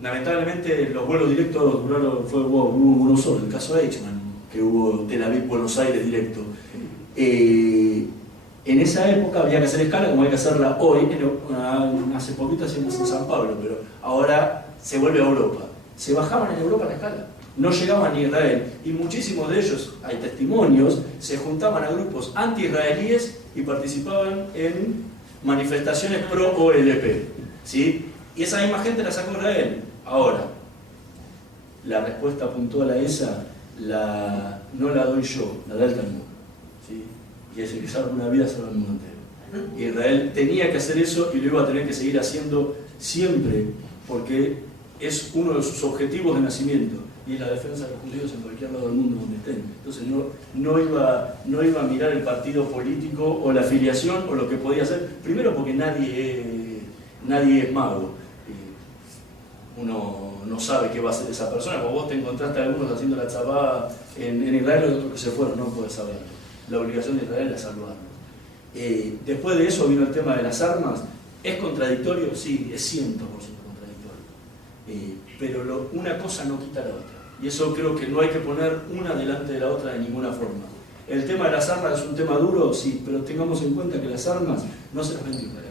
lamentablemente los vuelos directos hubo uno solo, el caso Eichmann, que hubo Tel Aviv-Buenos Aires directo. En esa época había que hacer escala como hay que hacerla hoy. Hace poquito hacíamos en San Pablo, pero ahora se vuelve a Europa. Se bajaban en Europa la escala, no llegaban a Israel, y muchísimos de ellos, hay testimonios, se juntaban a grupos anti-israelíes y participaban en manifestaciones pro-OLP, ¿sí? Y esa misma gente la sacó Israel. Ahora, la respuesta puntual a esa no la doy yo, la da el Talmud, ¿sí? Y es el que salva una vida, salva el mundo entero. Israel tenía que hacer eso y lo iba a tener que seguir haciendo siempre, porque es uno de sus objetivos de nacimiento, y es la defensa de los judíos en cualquier lado del mundo donde estén. Entonces no iba a mirar el partido político o la afiliación o lo que podía hacer, primero porque nadie es mago. Uno no sabe qué va a hacer esa persona. Como vos te encontraste a algunos haciendo la tzabá en Israel, y otros que se fueron, no puedes saberlo. La obligación de Israel es salvarlos. Después de eso vino el tema de las armas. ¿Es contradictorio? Sí, es 100% contradictorio. Pero una cosa no quita la otra. Y eso creo que no hay que poner una delante de la otra de ninguna forma. El tema de las armas es un tema duro, sí, pero tengamos en cuenta que las armas no se las vendió Israel.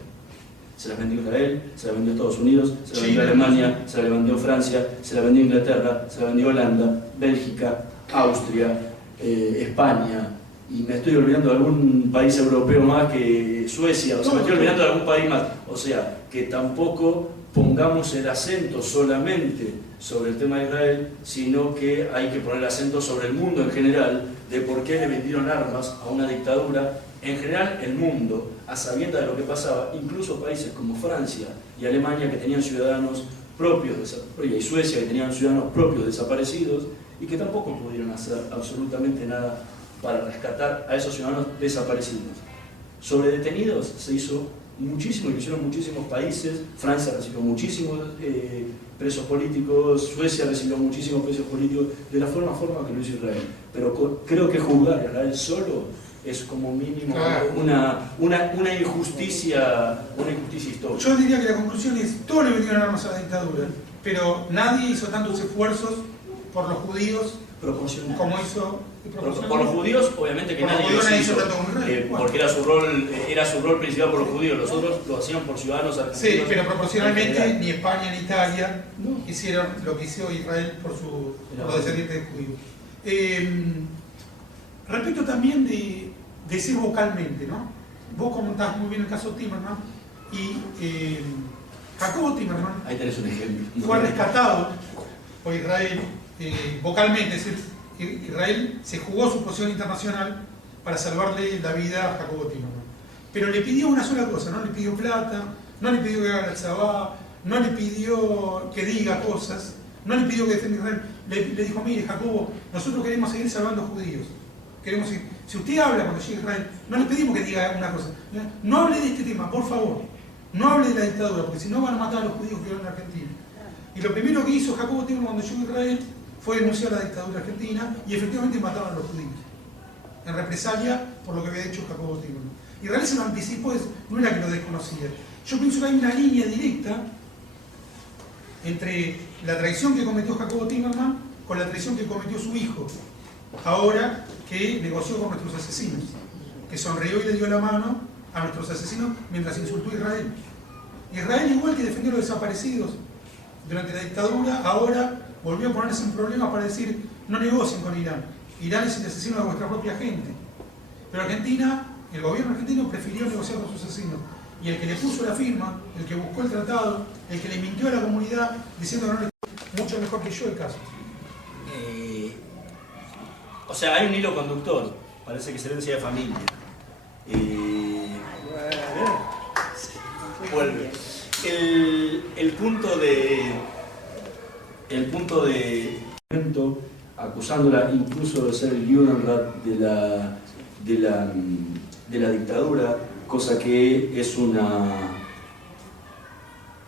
Se las vendió Israel, se las vendió Estados Unidos, se las vendió Alemania, se las vendió Francia, se las vendió Inglaterra, se las vendió Holanda, Bélgica, Austria, España, y me estoy olvidando de algún país europeo más, que Suecia, o sea, me estoy olvidando de algún país más. O sea, que tampoco pongamos el acento solamente sobre el tema de Israel, sino que hay que poner el acento sobre el mundo en general, de por qué le vendieron armas a una dictadura, en general el mundo, a sabiendas de lo que pasaba, incluso países como Francia y Alemania, que tenían ciudadanos propios, y Suecia, que tenían ciudadanos propios desaparecidos, y que tampoco pudieron hacer absolutamente nada para rescatar a esos ciudadanos desaparecidos. Sobre detenidos se hizo muchísimo, y lo hicieron muchísimos países. Francia recibió muchísimos presos políticos, Suecia recibió muchísimos presos políticos, de la forma que lo hizo Israel. Pero creo que juzgar a Israel solo es como mínimo una injusticia histórica. Yo diría que la conclusión es: todos le vendieron armas a la dictadura, pero nadie hizo tantos esfuerzos por los judíos como hizo. Por los judíos, obviamente que nadie lo hizo, porque era su rol principal por los judíos. Los otros lo hacían por ciudadanos argentinos. Sí, pero proporcionalmente ni España ni Italia hicieron lo que hizo Israel por los descendientes de judíos. Respecto también de decir vocalmente, ¿no? Vos comentás muy bien el caso Timerman, y Jacobo Timerman ahí tenés un ejemplo. Fue rescatado por Israel vocalmente, es decir, Israel se jugó su posición internacional para salvarle la vida a Jacobo Timerman. Pero le pidió una sola cosa: no le pidió plata, no le pidió que haga el tzabá, no le pidió que diga cosas, no le pidió que defienda Israel. Le dijo: mire, Jacobo, nosotros queremos seguir salvando judíos. Si usted habla cuando llegue Israel, no le pedimos que diga una cosa. No hable de este tema, por favor. No hable de la dictadura, porque si no van a matar a los judíos que viven en Argentina. Y lo primero que hizo Jacobo Timerman cuando llegó a Israel fue denunciar la dictadura argentina, y efectivamente mataron a los judíos, en represalia por lo que había hecho Jacobo Timerman. Israel se lo anticipó, no era que lo desconocía. Yo pienso que hay una línea directa entre la traición que cometió Jacobo Timerman con la traición que cometió su hijo, ahora que negoció con nuestros asesinos, que sonrió y le dio la mano a nuestros asesinos mientras insultó a Israel. Israel, igual que defendió a los desaparecidos durante la dictadura, ahora volvió a ponerse en problemas para decir: no negocien con Irán. Irán es el asesino de vuestra propia gente. Pero Argentina, el gobierno argentino prefirió negociar con sus asesinos. Y el que le puso la firma, el que buscó el tratado, el que le mintió a la comunidad diciendo que no le mucho mejor que yo el caso. O sea, hay un hilo conductor, parece que es herencia de familia. Vuelve. El punto de acusándola incluso de ser el Judenrat de la dictadura, cosa que es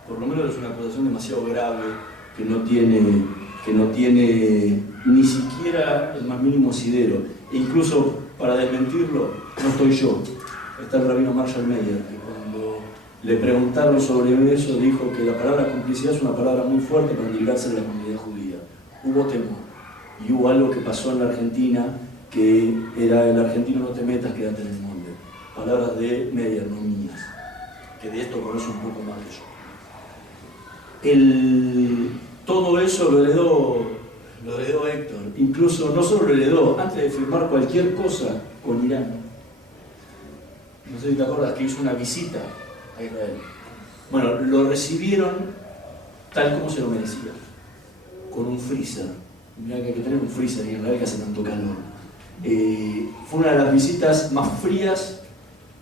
por lo menos es una acusación demasiado grave, que no tiene ni siquiera el más mínimo asidero. E incluso para desmentirlo, no estoy yo, está el rabino Marshall Meyer, que cuando le preguntaron sobre eso dijo que la palabra complicidad es una palabra muy fuerte para librarse de la comunidad judía. Hubo temor y hubo algo que pasó en la Argentina que era: el argentino no te metas, quédate en el monte. Palabras de Meyer, no mías, que de esto conoce un poco más que yo. Todo eso lo heredó Héctor. Incluso no solo lo heredó, antes de firmar cualquier cosa con Irán. No sé si te acuerdas que hizo una visita a Israel. Bueno, lo recibieron tal como se lo merecía, con un freezer. Mirá que hay que tener un freezer en Israel que hace tanto calor. Fue una de las visitas más frías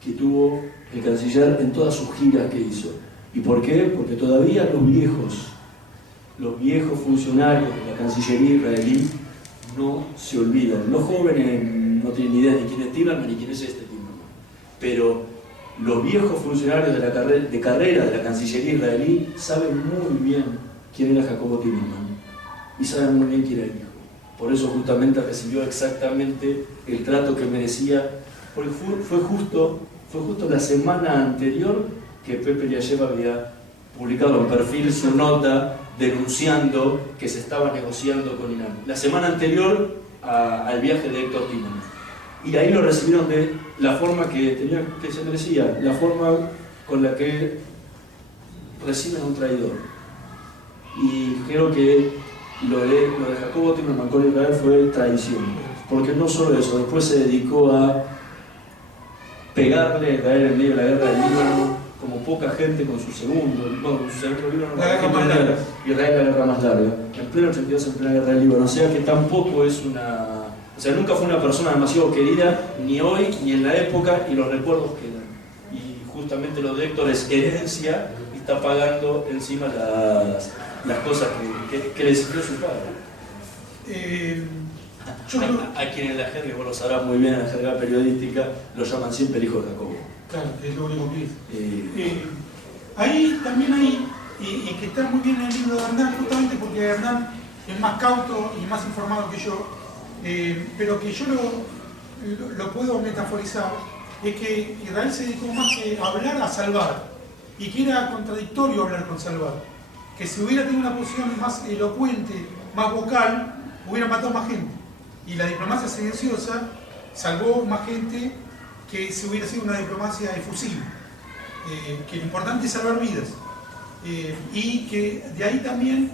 que tuvo el canciller en todas sus giras que hizo. ¿Y por qué? Porque todavía los viejos funcionarios de la Cancillería israelí no se olvidan. Los jóvenes no tienen ni idea de quién es Timerman ni quién es este Timerman. Pero los viejos funcionarios de carrera de la Cancillería israelí saben muy bien quién era Jacobo Timerman y saben muy bien quién era el hijo. Por eso justamente recibió exactamente el trato que merecía, porque fue justo la semana anterior que Pepe Liayev había publicado en perfil su nota denunciando que se estaba negociando con Irán. La semana anterior al viaje de Héctor Timerman. Y ahí lo recibieron de la forma que se merecía, la forma con la que reciben a un traidor. Y creo que lo de Jacobo Timerman con Israel fue traición. Porque no solo eso, después se dedicó a pegarle a Israel en medio de la guerra del Líbano, como poca gente con su segundo libro, la guerra más larga. Israel, la guerra más larga, en pleno 82, en plena guerra del Líbano. O sea que tampoco es o sea, nunca fue una persona demasiado querida, ni hoy, ni en la época, y los recuerdos quedan. Y justamente lo de Héctor es herencia, y está pagando encima las cosas que le sirvió su padre. A quien en la jerga, vos lo sabrás muy bien, en la jerga periodística, lo llaman siempre el hijo de Jacobo. Claro, es lo único que es. Ahí también hay, que está muy bien en el libro de Hernán, justamente porque Hernán es más cauto y más informado que yo, pero que yo lo puedo metaforizar, es que Israel se dedicó más que a hablar a salvar, y que era contradictorio hablar con salvar. Que si hubiera tenido una posición más elocuente, más vocal, hubiera matado más gente. Y la diplomacia silenciosa salvó más gente que si hubiera sido una diplomacia efusiva. Que lo importante es salvar vidas. Y que de ahí también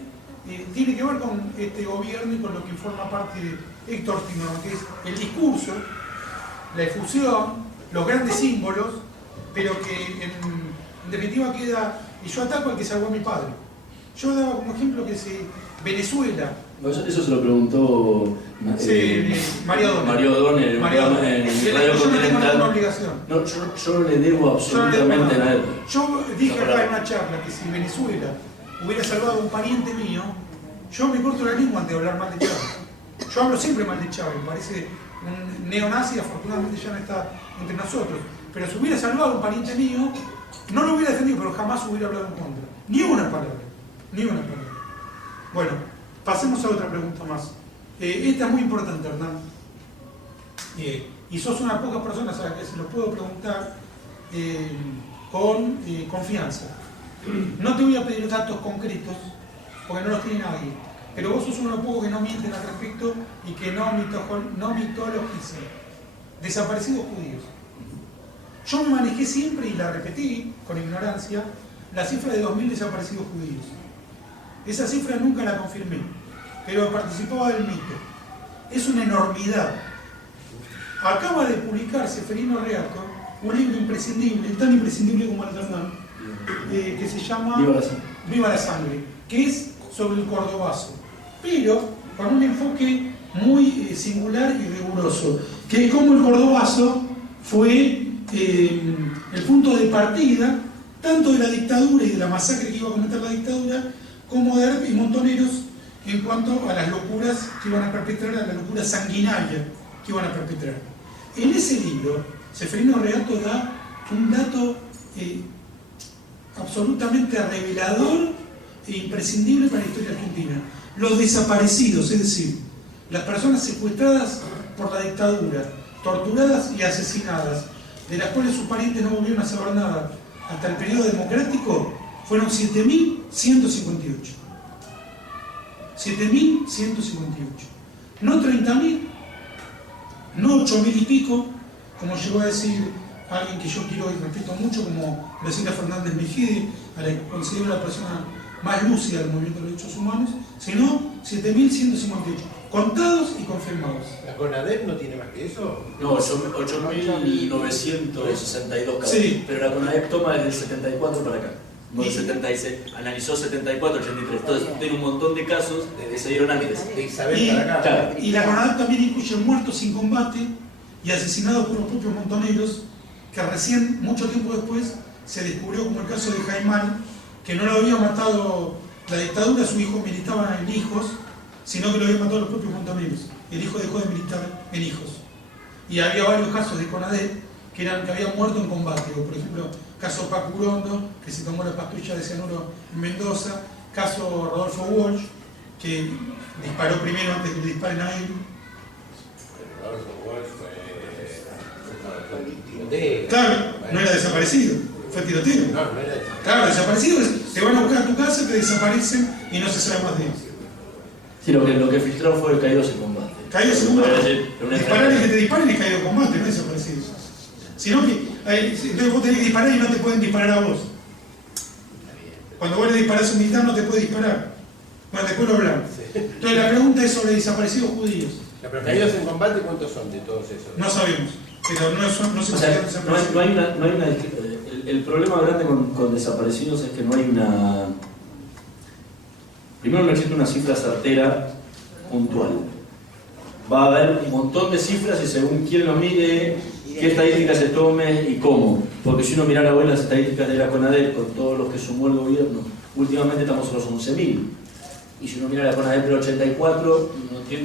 tiene que ver con este gobierno y con lo que forma parte de Héctor Timerman, que es el discurso, la efusión, los grandes símbolos, pero que en definitiva queda, y yo ataco al que salvó a mi padre. Yo daba como ejemplo que Venezuela. Eso se lo preguntó Mario O'Donnell en Radio Continental. No, yo no le debo absolutamente nada. Yo dije acá en una charla que si Venezuela hubiera salvado a un pariente mío, yo me corto la lengua antes de hablar mal de Chávez. Yo hablo siempre mal de Chávez, me parece un neonazi, afortunadamente ya no está entre nosotros. Pero si hubiera salvado a un pariente mío, no lo hubiera defendido, pero jamás hubiera hablado en contra. Ni una palabra. Ni una palabra. Bueno, pasemos a otra pregunta más. Esta es muy importante, Hernán. Y sos una de las pocas personas a las que se lo puedo preguntar con confianza. No te voy a pedir datos concretos, porque no los tiene nadie. Pero vos sos uno de los pocos que no mienten al respecto y que no mitologizan. Desaparecidos judíos. Yo me manejé siempre, y la repetí con ignorancia, la cifra de 2.000 desaparecidos judíos. Esa cifra nunca la confirmé, pero participaba del mito. es una enormidad. Acaba de publicar Seferino Reato un libro imprescindible, tan imprescindible como el de Hernán, que se llama Viva la Sangre, que es sobre el cordobazo, pero con un enfoque muy singular y riguroso, que es como el cordobazo fue el punto de partida tanto de la dictadura y de la masacre que iba a cometer la dictadura, como de Arpe y Montoneros en cuanto a las locuras que iban a perpetrar, a la locura sanguinaria que iban a perpetrar. En ese libro, Seferino Reato da un dato absolutamente revelador e imprescindible para la historia argentina. Los desaparecidos, es decir, las personas secuestradas por la dictadura, torturadas y asesinadas, de las cuales sus parientes no volvieron a saber nada hasta el periodo democrático, fueron 7.158. 7.158. No 30.000, no 8.000 y pico, como llegó a decir alguien que yo quiero y respeto mucho, como Graciela Fernández Mejide, a la que considero la persona más lúcida del movimiento de los derechos humanos, sino 7.158, contados y confirmados. ¿La CONADEP no tiene más que eso? No, 8.962 casos. Sí. Pero la CONADEP toma desde el 74 para acá. No el 76, analizó 74, 83. Entonces tiene un montón de casos que se dieron antes. De Isabel para acá. Claro. Y la CONADEP también incluye muertos sin combate y asesinados por los propios montoneros, que recién, mucho tiempo después, se descubrió, como el caso de Jaimán, que no lo había matado la dictadura, su hijo militaba en Hijos, sino que lo habían matado los propios montoneros. El hijo dejó de militar en Hijos. Y había varios casos de CONADEP que habían muerto en combate, o por ejemplo, caso Paco Urondo, que se tomó la pastilla de cianuro en Mendoza, caso Rodolfo Walsh, que disparó primero antes que le disparen a él. Rodolfo Walsh fue tiroteo. Claro, no era desaparecido, fue tiroteo. No, no era eso. Claro, desaparecido es, te van a buscar a tu casa, te desaparecen y no se sabe más de ellos. Sí, lo que filtraron fue caídos en combate. Caído seguro. Es decir, una Disparar y que te disparen es caído en combate, no es desaparecido. Sino que entonces vos tenés que disparar y no te pueden disparar a vos. Cuando vos le disparás a un militar no te puede disparar. Bueno, después lo hablamos. Entonces la pregunta es sobre desaparecidos judíos. ¿Los caídos en combate cuántos son de todos esos? No sabemos, pero no se O consideran sea, desaparecidos. no hay una el problema grande con desaparecidos es que no hay una... Primero no existe una cifra certera puntual. Va a haber un montón de cifras y según quién lo mire, qué estadísticas se tome y cómo. Porque si uno mira hoy las estadísticas de la CONADEP con todos los que sumó el gobierno, últimamente estamos en los 11.000. Y si uno mira la CONADEP del 84, es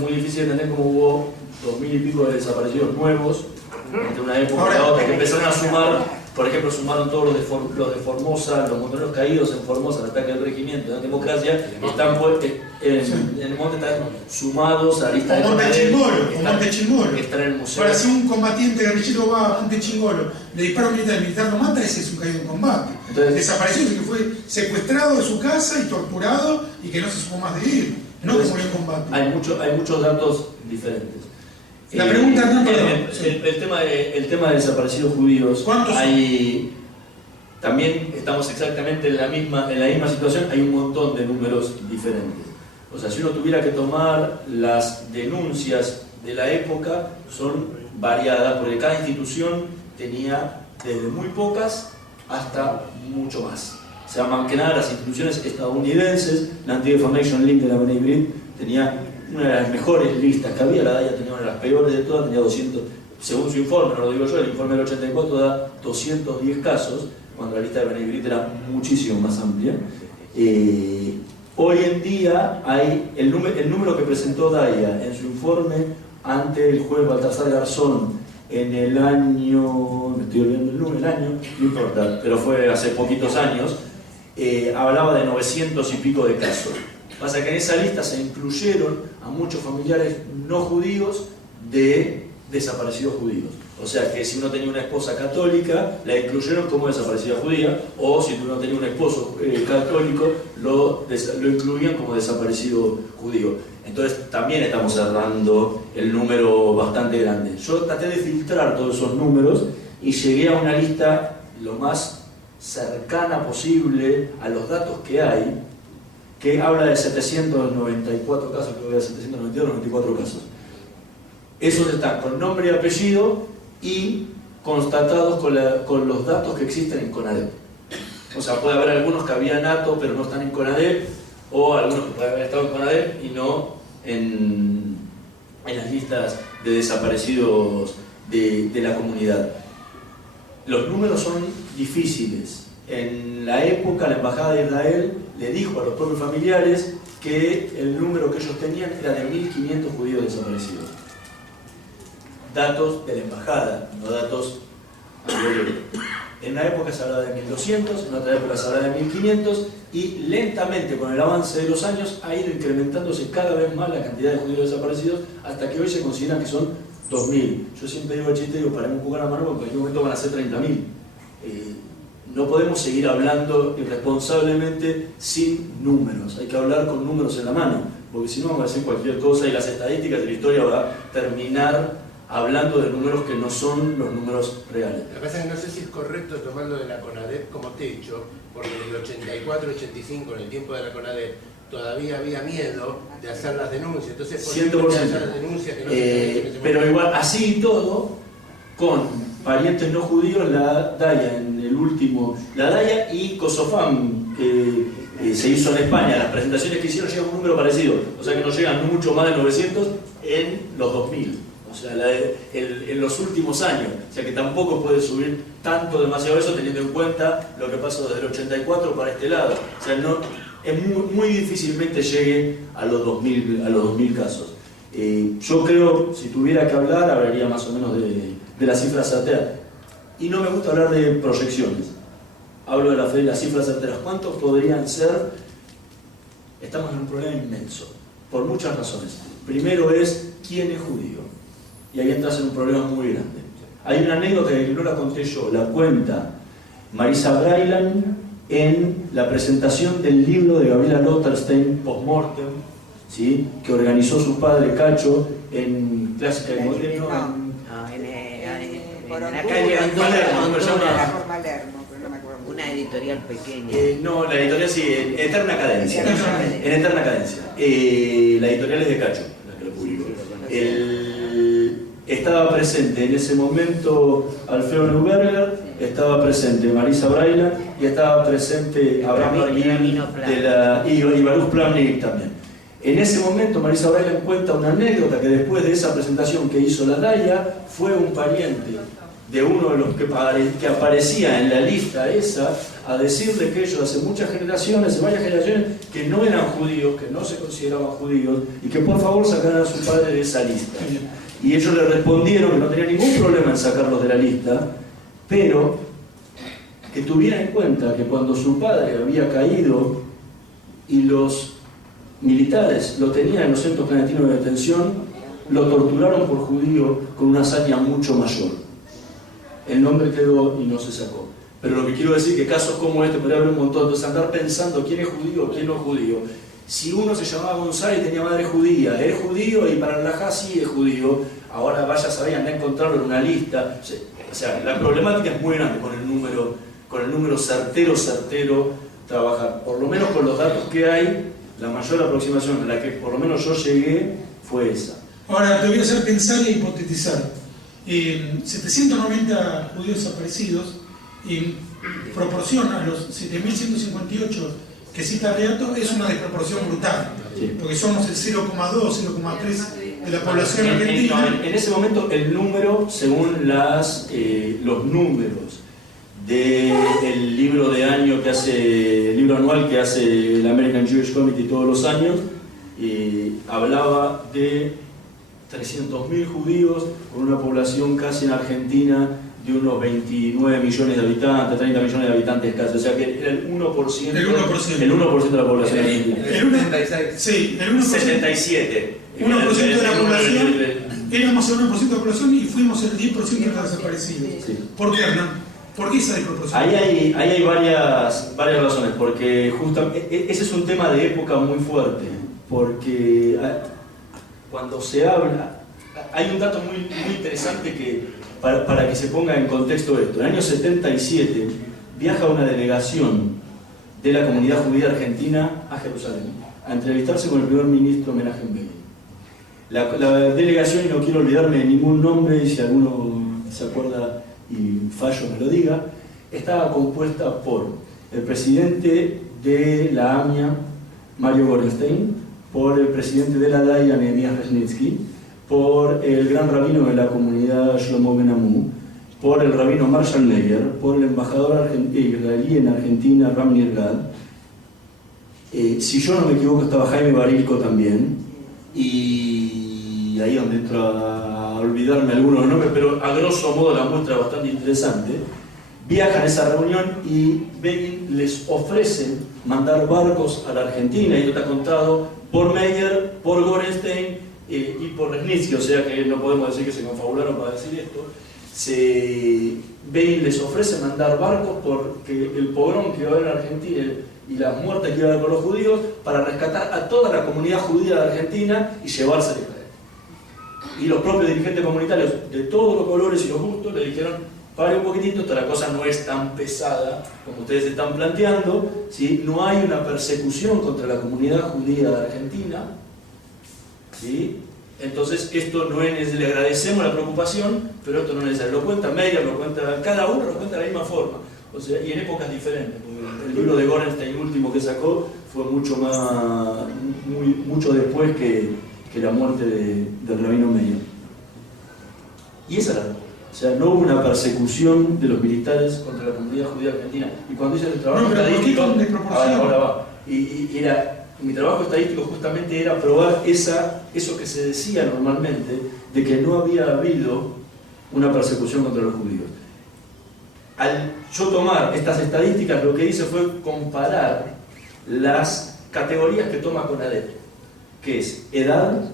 muy difícil entender cómo hubo 2.000 y pico de desaparecidos nuevos entre una época y la otra, que empezaron a sumar. Por ejemplo, sumaron todos los de Formosa, los montoneros caídos en Formosa, el ataque del regimiento, la democracia, están en el monte están sumados a la lista de Monte Chingolo. que están en el museo. Ahora, si un combatiente guerrillero va a Monte Chingolo, le dispara a un militar, el militar lo mata, ese es un caído en combate. Entonces, desapareció, es que fue secuestrado de su casa y torturado y que no se supo más de él, no que murió en combate. Hay muchos datos diferentes. La pregunta no, el tema de desaparecidos judíos, ¿cuántos también estamos exactamente en la misma situación, hay un montón de números diferentes. O sea, si uno tuviera que tomar las denuncias de la época, son variadas, porque cada institución tenía desde muy pocas hasta mucho más. O sea, más que nada las instituciones estadounidenses, la Anti-Defamation League de la B'nai B'rith tenía una de las mejores listas que había, la DAIA tenía una de las peores de todas, tenía 200, según su informe, no lo digo yo, el informe del 84 da 210 casos, cuando la lista de B'nai B'rith era muchísimo más amplia. Hoy en día hay el número que presentó DAIA en su informe ante el juez Baltasar Garzón en el año, me estoy olvidando el año, no importa, pero fue hace poquitos años, hablaba de 900 y pico de casos. Pasa que en esa lista se incluyeron a muchos familiares no judíos de desaparecidos judíos. O sea que si uno tenía una esposa católica, la incluyeron como desaparecida judía, o si uno tenía un esposo católico, lo incluían como desaparecido judío. Entonces también estamos cerrando el número bastante grande. Yo traté de filtrar todos esos números y llegué a una lista lo más cercana posible a los datos que hay, que habla de 794 casos, creo que de 792 94 casos. Esos están con nombre y apellido y constatados con los datos que existen en CONADEP. O sea, puede haber algunos que habían nato pero no están en CONADEP, o algunos que pueden haber estado en CONADEP y no en las listas de desaparecidos de la comunidad. Los números son difíciles. En la época, la Embajada de Israel le dijo a los propios familiares que el número que ellos tenían era de 1.500 judíos desaparecidos. Datos de la Embajada, no datos a nivel. En una época se hablaba de 1.200, en otra época se hablaba de 1.500, y lentamente, con el avance de los años, ha ido incrementándose cada vez más la cantidad de judíos desaparecidos, hasta que hoy se consideran que son 2.000. Yo siempre digo el chiste, digo, paremos un poco la mano, porque en algún momento van a ser 30.000. No podemos seguir hablando irresponsablemente sin números. Hay que hablar con números en la mano, porque si no vamos a decir cualquier cosa y las estadísticas de la historia van a terminar hablando de números que no son los números reales. Lo que pasa es que no sé si es correcto tomarlo de la CONADEP como techo, porque en el 84-85, en el tiempo de la CONADEP, todavía había miedo de hacer las denuncias. Entonces, ¿por qué no hacer las denuncias que no se pero igual, así y todo, con parientes no judíos, la DAIA en el último, la DAIA y Kosofam, que se hizo en España, las presentaciones que hicieron llegan a un número parecido, o sea que no llegan mucho más de 900 en los 2000. O sea, en los últimos años, o sea que tampoco puede subir tanto demasiado eso teniendo en cuenta lo que pasó desde el 84 para este lado. O sea, no, es muy difícilmente llegue a los 2000 casos. Yo creo, si tuviera que hablar, hablaría más o menos de las cifras certeras. Y no me gusta hablar de proyecciones. Hablo de las cifras certeras. ¿Cuántos podrían ser? Estamos en un problema inmenso, por muchas razones. Primero es, ¿quién es judío? Y ahí entras en un problema muy grande. Hay una anécdota que no la conté yo, la cuenta Marisa Brailan en la presentación del libro de Gabriela Lotterstein, Postmortem, ¿sí?, que organizó su padre Cacho en Clásica y Moderno. Por la calle Palermo, Palermo, por Palermo, pero no me acuerdo. Una editorial pequeña. No, la editorial sí, en Eterna Cadencia. En Eterna Cadencia. La editorial es de Cacho, la que lo publicó. Estaba presente en ese momento Alfredo Neuberger, estaba presente Marisa Brailan y estaba presente Abraham Barguín y Baruch Plamnik también. En ese momento Marisa Brailan cuenta una anécdota que después de esa presentación que hizo la DAIA, fue un pariente de uno de los que aparecía en la lista esa a decirle que ellos hace varias generaciones, que no eran judíos, que no se consideraban judíos y que por favor sacaran a su padre de esa lista. Y ellos le respondieron que no tenía ningún problema en sacarlos de la lista, pero que tuviera en cuenta que cuando su padre había caído y los militares lo tenían en los centros clandestinos de detención, lo torturaron por judío con una hazaña mucho mayor. El nombre quedó y no se sacó. Pero lo que quiero decir es que casos como este podría haber un montón. Entonces andar pensando quién es judío, quién no es judío. Si uno se llamaba González y tenía madre judía, ¿es judío? Y para el Lajá sí es judío. Ahora vaya a saber, anda a encontrarlo en una lista. O sea, la problemática es muy grande con el número certero trabajar. Por lo menos con los datos que hay, la mayor aproximación a la que por lo menos yo llegué fue esa. Ahora te voy a hacer pensar e hipotetizar. 790 judíos desaparecidos en proporción a los 7.158 que cita Reato es una desproporción brutal, sí, porque somos el 0,2, 0,3 de la población argentina. En ese momento el número, según los números del libro de año que hace, el libro anual que hace el American Jewish Committee todos los años, hablaba de 300.000 judíos con una población casi en Argentina de unos 29 millones de habitantes, 30 millones de habitantes casi, o sea que era el 1%, El 1%. El 1% de la población argentina. El 76. Sí, el 1%. 77. 1% de la población, éramos el 1% de la población y fuimos el 10% de los desaparecidos. Sí. ¿Por qué, Hernán? ¿Por qué esa desproporción? Ahí hay varias razones, porque ese es un tema de época muy fuerte, porque cuando se habla, hay un dato muy interesante que para que se ponga en contexto esto. En el año 77 viaja una delegación de la comunidad judía argentina a Jerusalén a entrevistarse con el primer ministro Menachem Begin. La delegación, y no quiero olvidarme de ningún nombre, y si alguno se acuerda y fallo me lo diga, estaba compuesta por el presidente de la AMIA, Mario Gorenstein, por el presidente de la DAIA, Nehemías Resnitsky, por el gran rabino de la comunidad Shlomo Ben Amu, por el rabino Marshall Meyer, por el embajador israelí en Argentina, Ram Nirgad. Si yo no me equivoco, estaba Jaime Barilco también, y ahí donde entro a olvidarme algunos nombres, pero a grosso modo la muestra es bastante interesante. Viajan a esa reunión y Begin les ofrece mandar barcos a la Argentina, y esto está contado por Meyer, por Gorenstein y por Resnitsky, o sea que no podemos decir que se confabularon para decir esto. Begin les ofrece mandar barcos porque el pogrom que iba a haber en Argentina y las muertes que iba a haber por los judíos, para rescatar a toda la comunidad judía de Argentina y llevarse a Israel. Y los propios dirigentes comunitarios de todos los colores y los gustos le dijeron: pare un poquitito, esta la cosa no es tan pesada como ustedes están planteando, ¿sí? No hay una persecución contra la comunidad judía de Argentina, ¿sí? Entonces esto no es, le agradecemos la preocupación, pero esto no es necesario. Lo cuenta Meyer, lo cuenta, cada uno lo cuenta de la misma forma, o sea, y en épocas diferentes. El libro de Gorenstein último que sacó fue mucho después que la muerte del rabino Meyer. Y esa era. O sea, no hubo una persecución de los militares contra la comunidad judía argentina. Y cuando hice el trabajo estadístico, ahora va. Y mi trabajo estadístico justamente era probar eso que se decía normalmente, de que no había habido una persecución contra los judíos. Al yo tomar estas estadísticas, lo que hice fue comparar las categorías que toma CONADEP, que es edad,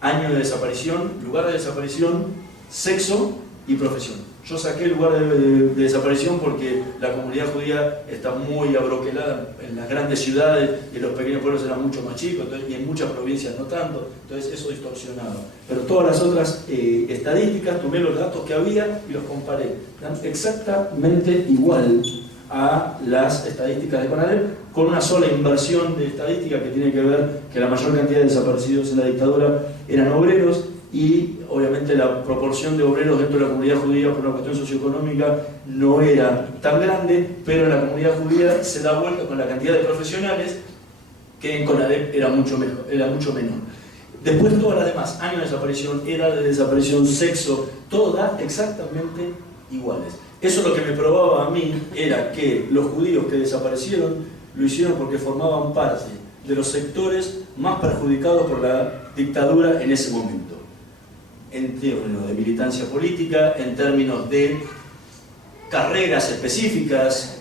año de desaparición, lugar de desaparición, sexo y profesión. Yo saqué el lugar de desaparición porque la comunidad judía está muy abroquelada en las grandes ciudades, y en los pequeños pueblos eran mucho más chicos, entonces, y en muchas provincias no tanto, entonces eso distorsionaba. Pero todas las otras estadísticas, tomé los datos que había y los comparé. Dan exactamente igual a las estadísticas de CONADEP, con una sola inversión de estadística que tiene que ver que la mayor cantidad de desaparecidos en la dictadura eran obreros, y obviamente la proporción de obreros dentro de la comunidad judía por una cuestión socioeconómica no era tan grande, pero en la comunidad judía se da vuelta con la cantidad de profesionales, que en CONADEP era mucho menor. Después todas las demás, año de desaparición, edad de desaparición, sexo, todo da exactamente iguales. Eso lo que me probaba a mí era que los judíos que desaparecieron lo hicieron porque formaban parte de los sectores más perjudicados por la dictadura en ese momento, en términos de militancia política, en términos de carreras específicas,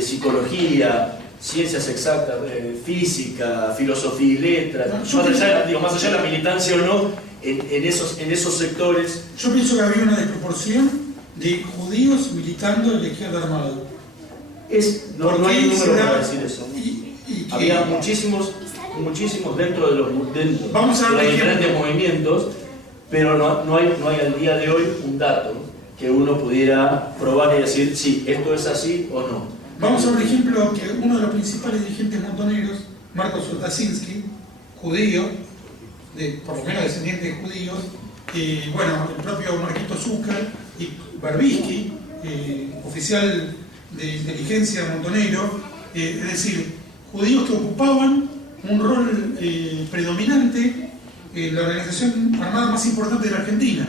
psicología, ciencias exactas, física, filosofía y letras, más allá de la militancia o no, en esos sectores. Yo pienso que había una desproporción de judíos militando en la izquierda armada. No hay número para decir eso. Había muchísimos dentro de los diferentes movimientos, pero no hay al día de hoy un dato que uno pudiera probar y decir sí, esto es así o no. Vamos a ver, por ejemplo, que uno de los principales dirigentes montoneros, Marcos Otasinski, judío, por lo menos descendiente de judíos, bueno, el propio Marquito Zúcar y Berbisky, oficial de inteligencia montonero, es decir, judíos que ocupaban un rol predominante en la organización armada más importante de la Argentina.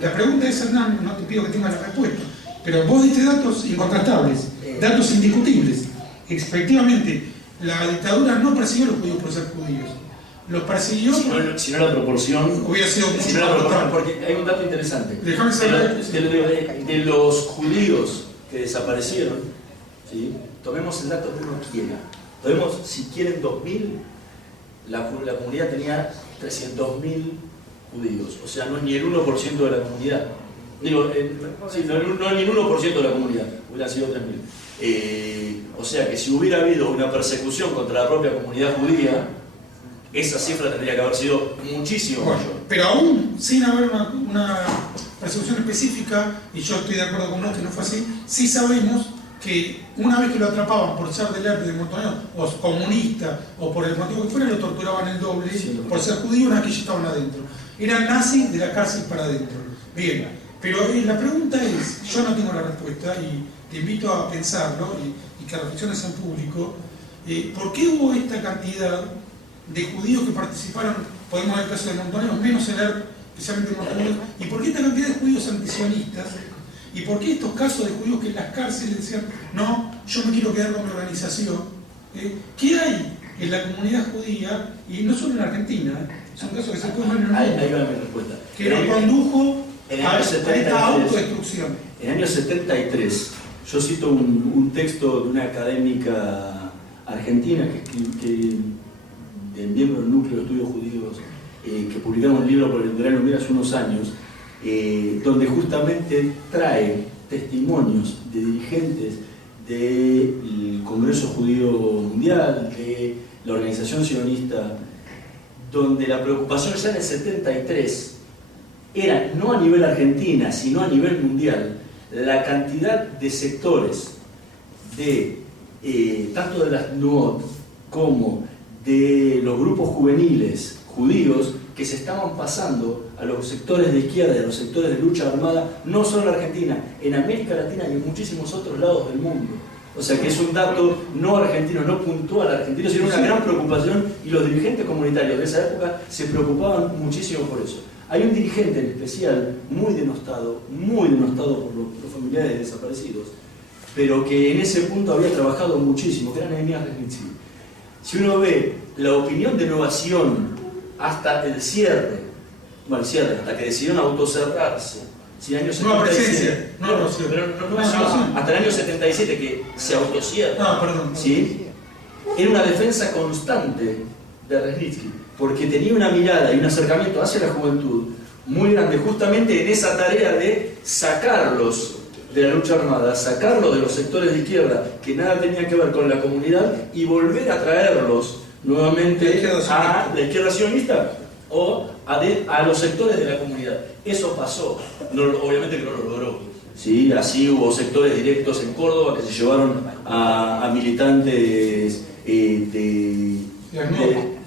La pregunta es, Hernán, no te pido que tengas la respuesta, pero vos diste datos incontrastables, datos indiscutibles. Efectivamente, la dictadura no persiguió a los judíos por ser judíos. Los persiguió... Si no la proporción... Hubiera sido mucho si no la proporción, porque hay un dato interesante. Déjame saber... De los judíos que desaparecieron, ¿sí? Tomemos el dato que uno quiera. Tomemos, si quieren, 2000, la comunidad tenía 300.000 judíos. O sea, no es ni el 1% de la comunidad. Digo, sí, no es ni el 1% de la comunidad, hubieran sido 3.000. O sea que si hubiera habido una persecución contra la propia comunidad judía, esa cifra tendría que haber sido muchísimo mayor. Pero aún sin haber una persecución específica, y yo estoy de acuerdo con vos que no fue así, sí sabemos que una vez que lo atrapaban por ser del arte de montoneros, o comunista, o por el motivo que fuera, lo torturaban el doble por ser judío, una vez que ya estaban adentro. Eran nazis de la cárcel para adentro. Bien, pero la pregunta es, yo no tengo la respuesta y te invito a pensarlo y que reflexiones en público, ¿por qué hubo esta cantidad de judíos que participaron, podemos ver el caso de montoneros, menos en el especialmente montoneros, y por qué esta cantidad de judíos antisionistas? ¿Y por qué estos casos de judíos que en las cárceles decían, no, yo me quiero quedar con mi organización? ¿Qué hay en la comunidad judía, y no solo en Argentina, son casos que se pueden ver en el mundo, Ahí va mi respuesta. que lo condujo en el a año esta 73, autodestrucción? En el año 73, yo cito un texto de una académica argentina que miembro del Núcleo de Estudios Judíos, que publicaron un libro por el Editorial Lumira hace unos años, donde justamente trae testimonios de dirigentes del Congreso Judío Mundial, de la organización sionista, donde la preocupación ya en el 73 era, no a nivel Argentina, sino a nivel mundial, la cantidad de sectores, tanto de las NUOT como de los grupos juveniles judíos, que se estaban pasando a los sectores de izquierda y a los sectores de lucha armada, no solo en Argentina, en América Latina y en muchísimos otros lados del mundo. O sea que es un dato no argentino, no puntual argentino, sino una gran preocupación, y los dirigentes comunitarios de esa época se preocupaban muchísimo por eso. Hay un dirigente en especial muy denostado por los familiares de desaparecidos, pero que en ese punto había trabajado muchísimo, que era Nehemías Resnitzky. Si uno ve la opinión de Nueva Sion hasta el cierre, hasta que decidieron autocerrarse, ¿sí? Año 77, Nueva Presencia, hasta el año 77 que se autocierra, ¿sí? Era una defensa constante de Resnitzky, porque tenía una mirada y un acercamiento hacia la juventud muy grande, justamente en esa tarea de sacarlos de la lucha armada, sacarlos de los sectores de izquierda que nada tenían que ver con la comunidad y volver a traerlos nuevamente a la izquierda sionista o a los sectores de la comunidad. Eso pasó, obviamente que no lo logró. ¿Sí? Así hubo sectores directos en Córdoba que se llevaron a militantes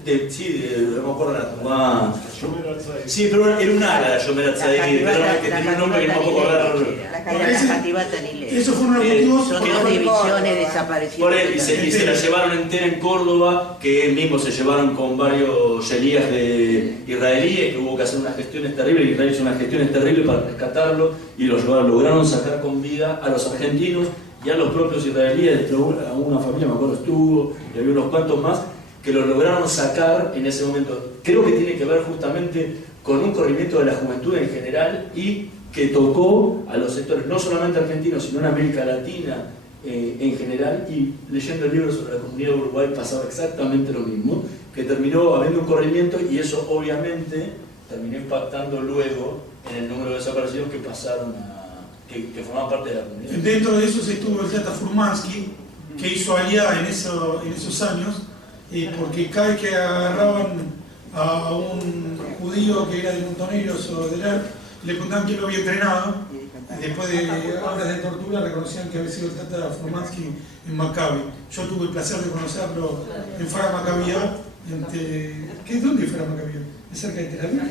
no me acuerdo la Tumba. Sí, pero era un ala, yo me la que tenía un nombre que no me puedo acordar. La Jatibá Tanilé. Eso fue uno de los motivos. Son dos divisiones desaparecidas. Y se la llevaron entera en Córdoba, que él mismo se llevaron con varios yelías de israelíes, que hubo que hacer unas gestiones terribles, Israel hizo unas gestiones terribles para rescatarlo, y los lograron sacar con vida a los argentinos y a los propios israelíes. A una familia, me acuerdo, estuvo, y había unos cuantos más que lo lograron sacar en ese momento. Creo que tiene que ver justamente con un corrimiento de la juventud en general y que tocó a los sectores, no solamente argentinos, sino en América Latina en general. Y leyendo el libro sobre la comunidad de Uruguay pasaba exactamente lo mismo, que terminó habiendo un corrimiento, y eso obviamente terminó impactando luego en el número de desaparecidos que pasaron que formaban parte de la comunidad. Dentro de eso se estuvo el Tata Furmansky, que hizo aliada en esos años, porque cada vez que agarraban a un judío que era de Montoneros o de LER, le preguntaban quién lo había entrenado, y después de horas de tortura reconocían que había sido el Tata Furmansky en Maccabi. Yo tuve el placer de conocerlo en Farah Maccabía. ¿Dónde es Farah Maccabía? ¿Es cerca de Tel Aviv?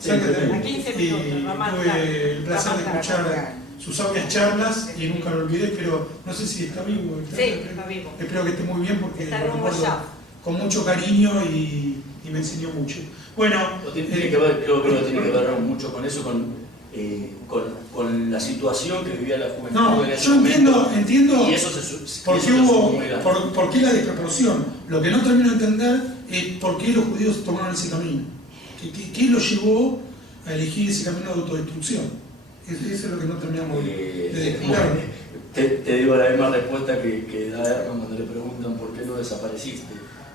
Cerca de Tel Aviv. A 15 Y minutos, tuve el placer de escuchar sus sabias charlas y nunca lo olvidé, pero no sé si está vivo. Sí, está vivo. Espero que esté muy bien porque está lo recuerdo con mucho cariño y me enseñó mucho. Bueno, creo que tiene que ver mucho con eso, con la situación que vivía la juventud. No, en ese yo momento. entiendo Y eso por qué la desproporción. Lo que no termino de entender es por qué los judíos tomaron ese camino. ¿Qué los llevó a elegir ese camino de autodestrucción? Eso es lo que no terminamos de descubrir. Te digo la misma respuesta que da Erman cuando le preguntan por qué no desapareciste.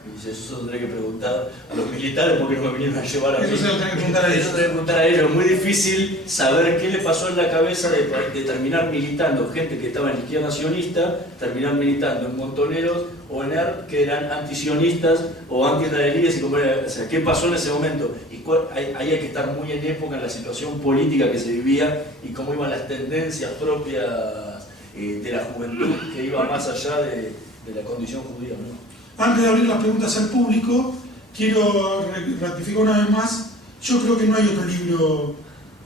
Y dice, eso se lo tendré que preguntar a los militares porque no me vinieron a llevar a mí. Eso se lo tenés que preguntar a ellos. Eso se lo tenés que preguntar a ellos. Es muy difícil saber qué le pasó en la cabeza de terminar militando, gente que estaba en la izquierda sionista, terminar militando en Montoneros o en ER, que eran antisionistas o anti-israelíes. O sea, ¿qué pasó en ese momento? Y ahí hay que estar muy en época en la situación política que se vivía y cómo iban las tendencias propias de la juventud que iba más allá de la condición judía, ¿no? Antes de abrir las preguntas al público, quiero ratificar una vez más, yo creo que no hay otro libro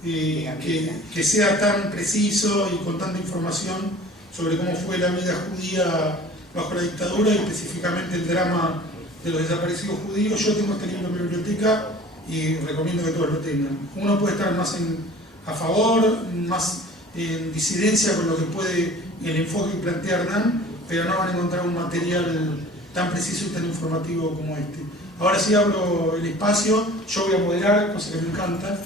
que sea tan preciso y con tanta información sobre cómo fue la vida judía bajo la dictadura y específicamente el drama de los desaparecidos judíos. Yo tengo este libro en mi biblioteca y recomiendo que todos lo tengan. Uno puede estar más a favor, más en disidencia con lo que puede el enfoque que plantea Hernán, pero no van a encontrar un material tan preciso y tan informativo como este. Ahora sí abro el espacio, yo voy a moderar, cosa que me encanta,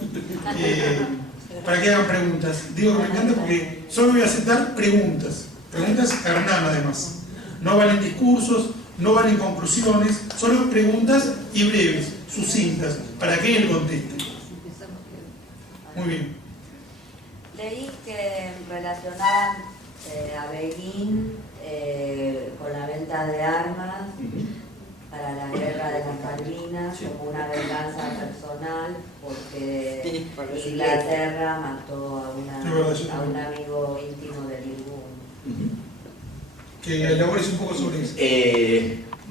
para que hagan preguntas. Digo que me encanta porque solo voy a aceptar preguntas a Hernán además. No valen discursos, no valen conclusiones, solo preguntas y breves, sucintas, para que él conteste. Muy bien. Leí que relacionaban a Begin con la venta de armas para la guerra de las Malvinas, como una venganza personal, porque Inglaterra mató a un amigo íntimo de Irgun. Que elabores un poco sobre eso.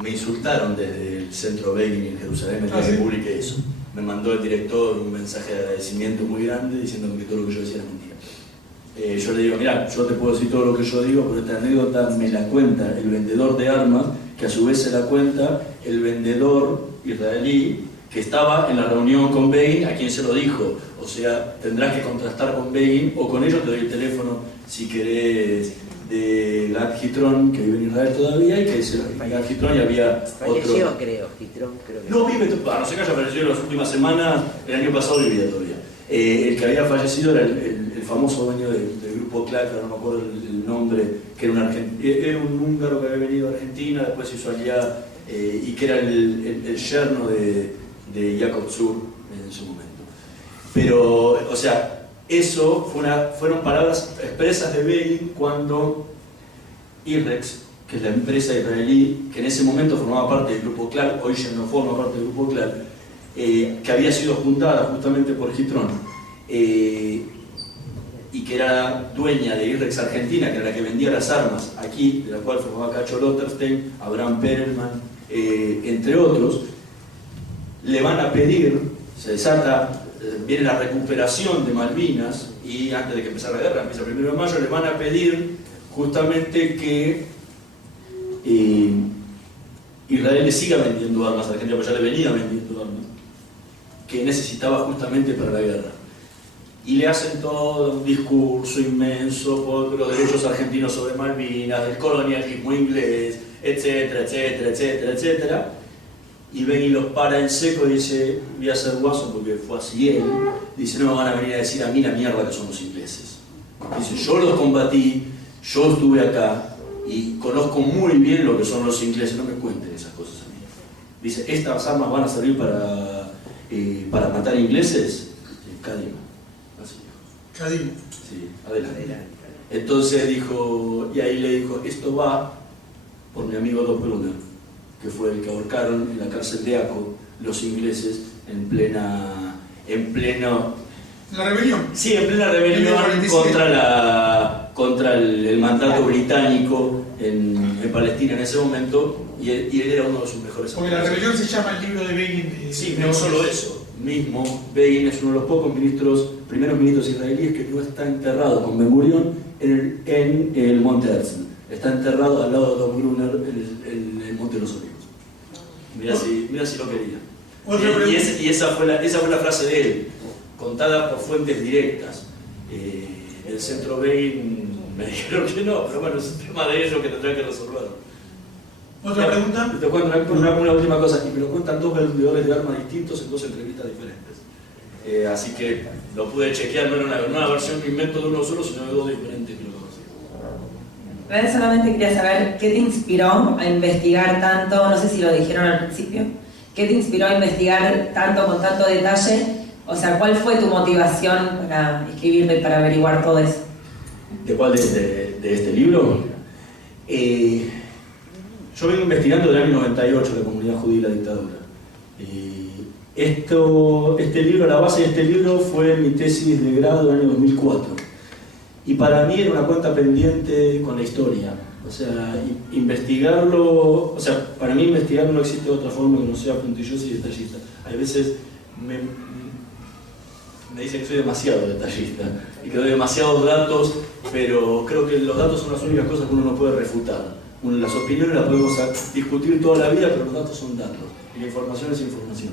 Me insultaron desde el centro Begin en Jerusalén, el día que publiqué eso. Me mandó el director un mensaje de agradecimiento muy grande diciendo que todo lo que yo decía era mentira. Yo le digo, mirá, yo te puedo decir todo lo que yo digo, pero esta anécdota me la cuenta el vendedor de armas, que a su vez se la cuenta el vendedor israelí que estaba en la reunión con Begin, a quien se lo dijo. O sea, tendrás que contrastar con Begin o con ellos. Te doy el teléfono si querés de Gad Gitron, que vive en Israel todavía, y que es Gad Gitron, y había falleció, otro... creo, Gitron, creo que no vive, no sé qué haya fallecido en las últimas semanas, el año pasado vivía todavía. El que había fallecido era el famoso dueño del grupo Clark, no me acuerdo el nombre, que era un húngaro que había venido a Argentina, después se hizo allá, y que era el yerno de Jacob Zur en su momento. Pero, o sea, eso fueron palabras expresas de Begin cuando IREX, que es la empresa israelí, que en ese momento formaba parte del grupo Clark, hoy ya no forma parte del grupo Clark, que había sido fundada justamente por Gitron, y que era dueña de IREX Argentina, que era la que vendía las armas aquí, de la cual formaba Cacho Lotterstein, Abraham Perelman, entre otros, le van a pedir, se desata, viene la recuperación de Malvinas, y antes de que empezara la guerra, empieza el 1 de mayo, le van a pedir justamente que Israel le siga vendiendo armas a Argentina, porque ya le venía vendiendo armas, que necesitaba justamente para la guerra. Y le hacen todo un discurso inmenso por los derechos argentinos sobre Malvinas, del colonialismo inglés, etcétera, etcétera, etcétera, etcétera. Y Begin los para en seco y dice, voy a ser guaso porque fue así él. Dice, no me van a venir a decir a mí la mierda que son los ingleses. Dice, yo los combatí, yo estuve acá y conozco muy bien lo que son los ingleses, no me cuenten esas cosas a mí. Dice, ¿estas armas van a servir para matar ingleses? Kadim. Así dijo. Kadim. Sí, adelante. Entonces dijo, y ahí le dijo, esto va por mi amigo Dos Brunner, que fue el que ahorcaron en la cárcel de Aco los ingleses en pleno... ¿La rebelión? Sí, en plena rebelión contra el mandato británico en Palestina en ese momento, y él era uno de sus mejores amigos. Porque la rebelión se llama el libro de Begin. Sí, no solo eso. Mismo, Begin es uno de los pocos primeros ministros israelíes que no está enterrado con Ben Gurion en el Monte Herzl. Está enterrado al lado de Dov Brunner en el Monte de los Olivos. Mira si lo quería. Y esa fue la frase de él, contada por fuentes directas. El centro Begin me dijeron que no, pero bueno, es un tema de ellos que tendrán que resolverlo. ¿Otra pregunta? Te cuento una última cosa, y me lo cuentan dos vendedores de armas distintos en dos entrevistas diferentes. Así que lo pude chequear, no era una versión que invento de uno solo, sino de dos diferentes que lo conocían. Solamente quería saber qué te inspiró a investigar tanto, no sé si lo dijeron al principio, qué te inspiró a investigar tanto, con tanto detalle, o sea, ¿cuál fue tu motivación para escribirlo y para averiguar todo eso? ¿De cuál de este libro? Yo vengo investigando desde el año 98 la comunidad judía y la dictadura. Este libro, la base de este libro fue mi tesis de grado del año 2004. Y para mí era una cuenta pendiente con la historia. O sea, investigarlo, o sea, para mí investigar no existe de otra forma que no sea puntilloso y detallista. Hay veces me dicen que soy demasiado detallista y que doy demasiados datos, pero creo que los datos son las únicas cosas que uno no puede refutar. Las opiniones las podemos discutir toda la vida, pero los datos son datos y la información es información.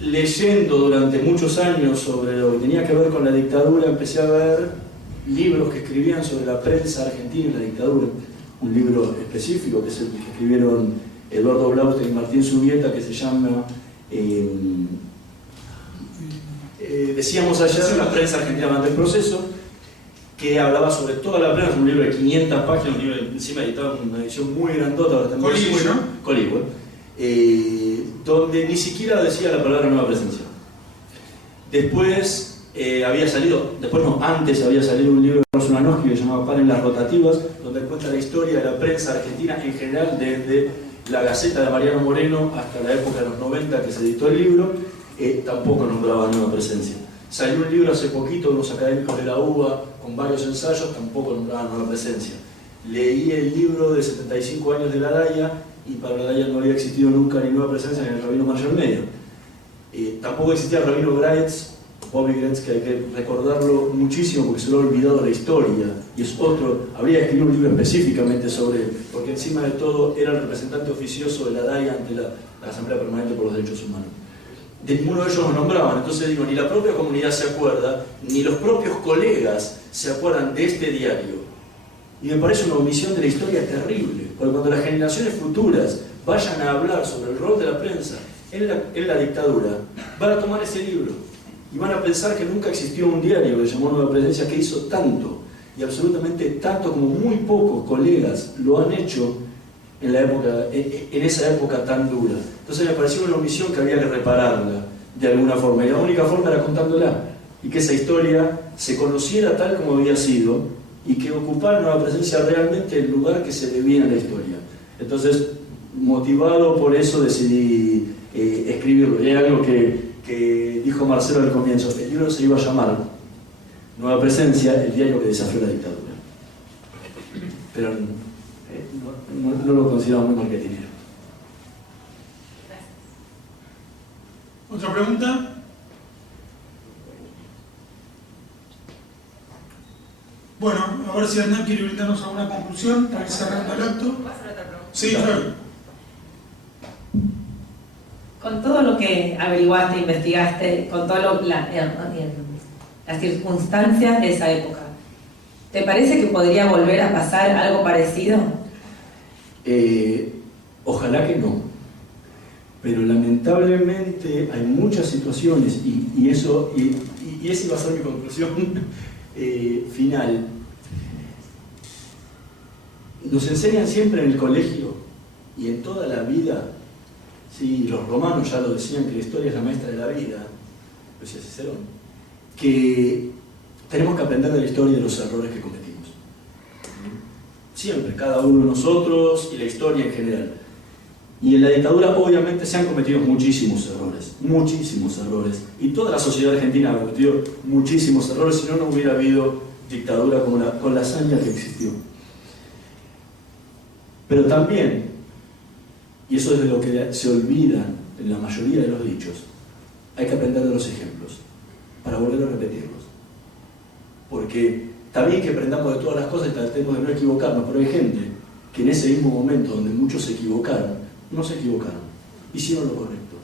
Leyendo durante muchos años sobre lo que tenía que ver con la dictadura, empecé a ver libros que escribían sobre la prensa argentina y la dictadura. Un libro específico que es el que escribieron Eduardo Blaustein y Martín Subieta, que se llama decíamos ayer, la prensa argentina durante el proceso, que hablaba sobre toda la prensa, un libro de 500 páginas, un libro encima editado en una edición muy grandota, ahora también Coligüe, ¿no? Coligüe, donde ni siquiera decía la palabra nueva presencia. Después antes había salido un libro de Orson Anowski que se llamaba Paren las rotativas, donde cuenta la historia de la prensa argentina en general, desde la Gaceta de Mariano Moreno hasta la época de los 90 que se editó el libro. Tampoco nombraba nueva presencia. Salió un libro hace poquito de unos académicos de la UBA con varios ensayos, tampoco nombraba nueva presencia. Leí el libro de 75 años de la DAIA y para la DAIA no había existido nunca ni nueva presencia ni el rabino Marshall Meyer. Tampoco existía el rabino Graetz, Bobby Graetz, que hay que recordarlo muchísimo porque se lo ha olvidado la historia, y es otro, habría que escribir un libro específicamente sobre él, porque encima de todo era el representante oficioso de la DAIA ante la Asamblea Permanente por los Derechos Humanos. De ninguno de ellos lo nombraban, entonces digo, ni la propia comunidad se acuerda, ni los propios colegas se acuerdan de este diario. Y me parece una omisión de la historia terrible, porque cuando las generaciones futuras vayan a hablar sobre el rol de la prensa en la dictadura, van a tomar ese libro y van a pensar que nunca existió un diario que se llamó Nueva Presencia que hizo tanto, y absolutamente tanto como muy pocos colegas lo han hecho en esa época tan dura. Entonces me pareció una omisión que había que repararla de alguna forma, y la única forma era contándola, y que esa historia se conociera tal como había sido, y que ocupara Nueva Presencia realmente el lugar que se debía en la historia. Entonces, motivado por eso, decidí escribirlo. Y es algo que dijo Marcelo al comienzo: el libro se iba a llamar Nueva Presencia, el diario que desafió la dictadura. Pero no lo consideramos muy marketinero. ¿Otra pregunta? Bueno, a ver si Hernán quiere brindarnos alguna conclusión para ir cerrando el acto. ¿Puedo hacer otra pregunta? Sí, claro. Con todo lo que averiguaste, investigaste, con todas las circunstancias de esa época, ¿te parece que podría volver a pasar algo parecido? Ojalá que no. Pero lamentablemente hay muchas situaciones, y esa iba a ser mi conclusión final. Nos enseñan siempre en el colegio y en toda la vida, sí, los romanos ya lo decían, que la historia es la maestra de la vida, lo decía Cicerón, que tenemos que aprender de la historia y de los errores que cometimos. Siempre, cada uno de nosotros y la historia en general. Y en la dictadura obviamente se han cometido muchísimos errores, y toda la sociedad argentina ha cometido muchísimos errores, si no hubiera habido dictadura con la hazaña que existió. Pero también, y eso es de lo que se olvida en la mayoría de los dichos, hay que aprender de los ejemplos para volver a repetirlos. Porque está bien que aprendamos de todas las cosas y tratemos de no equivocarnos, pero hay gente que en ese mismo momento donde muchos se equivocaron, no se equivocaron, hicieron lo correcto.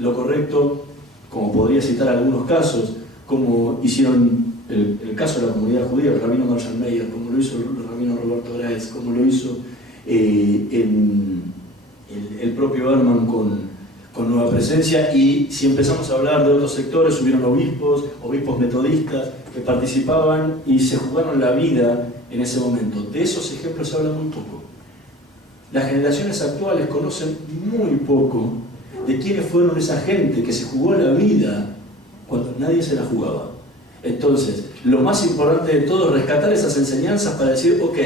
Lo correcto, como podría citar algunos casos, como hicieron el caso de la comunidad judía, el rabino Marshall Meyer, como lo hizo el rabino Roberto Graetz, como lo hizo el propio Herman con Nueva Presencia. Y si empezamos a hablar de otros sectores, hubieron obispos metodistas que participaban y se jugaron la vida en ese momento. De esos ejemplos se habla muy poco. Las generaciones actuales conocen muy poco de quiénes fueron esa gente que se jugó la vida cuando nadie se la jugaba. Entonces, lo más importante de todo es rescatar esas enseñanzas para decir, ok,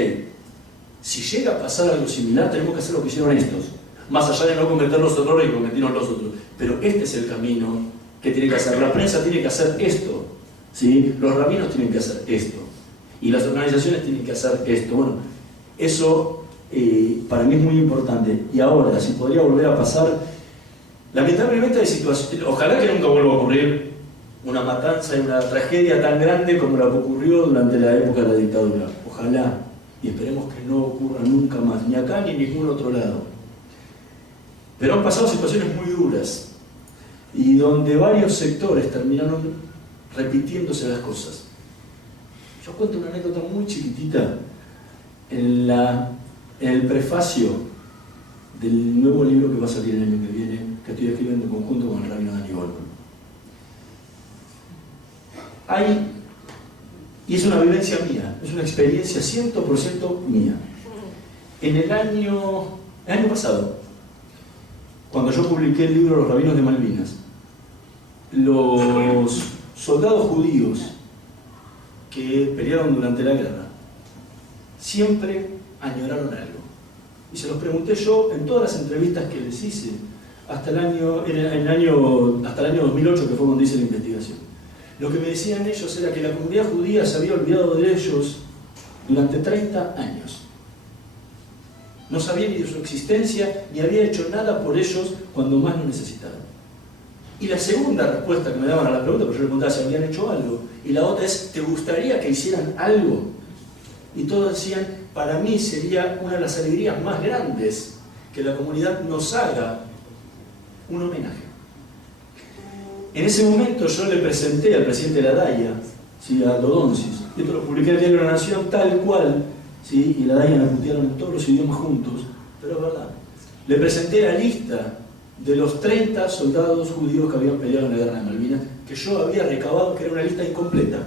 si llega a pasar algo similar, tenemos que hacer lo que hicieron estos, más allá de no cometer los errores que cometieron los otros. Pero este es el camino que tiene que hacer. La prensa tiene que hacer esto. ¿sí? Los rabinos tienen que hacer esto, y las organizaciones tienen que hacer esto. Bueno, eso para mí es muy importante. Y ahora, si podría volver a pasar, lamentablemente hay situaciones, ojalá que nunca vuelva a ocurrir una matanza y una tragedia tan grande como la que ocurrió durante la época de la dictadura. Ojalá, y esperemos que no ocurra nunca más, ni acá ni en ningún otro lado. Pero han pasado situaciones muy duras, y donde varios sectores terminaron repitiéndose las cosas. Yo cuento una anécdota muy chiquitita en el prefacio del nuevo libro que va a salir el año que viene, que estoy escribiendo en conjunto con el rabino Dani Goldman. Y es una vivencia mía, es una experiencia 100% mía. En el año pasado, cuando yo publiqué el libro Los Rabinos de Malvinas, los soldados judíos que pelearon durante la guerra siempre añoraron algo. Y se los pregunté yo en todas las entrevistas que les hice hasta el año 2008, que fue cuando hice la investigación. Lo que me decían ellos era que la comunidad judía se había olvidado de ellos durante 30 años. No sabía ni de su existencia, ni había hecho nada por ellos cuando más lo necesitaban. Y la segunda respuesta que me daban a la pregunta, porque yo les preguntaba si habían hecho algo, y la otra es, ¿te gustaría que hicieran algo? Y todos decían, para mí sería una de las alegrías más grandes que la comunidad nos haga un homenaje. En ese momento yo le presenté al presidente de la DAIA, ¿sí? A Dodonsis, y esto lo publiqué en el diario La Nación tal cual, ¿sí? Y la DAIA me putearon en todos los idiomas juntos, pero es verdad. Le presenté la lista de los 30 soldados judíos que habían peleado en la guerra de Malvinas, que yo había recabado, que era una lista incompleta.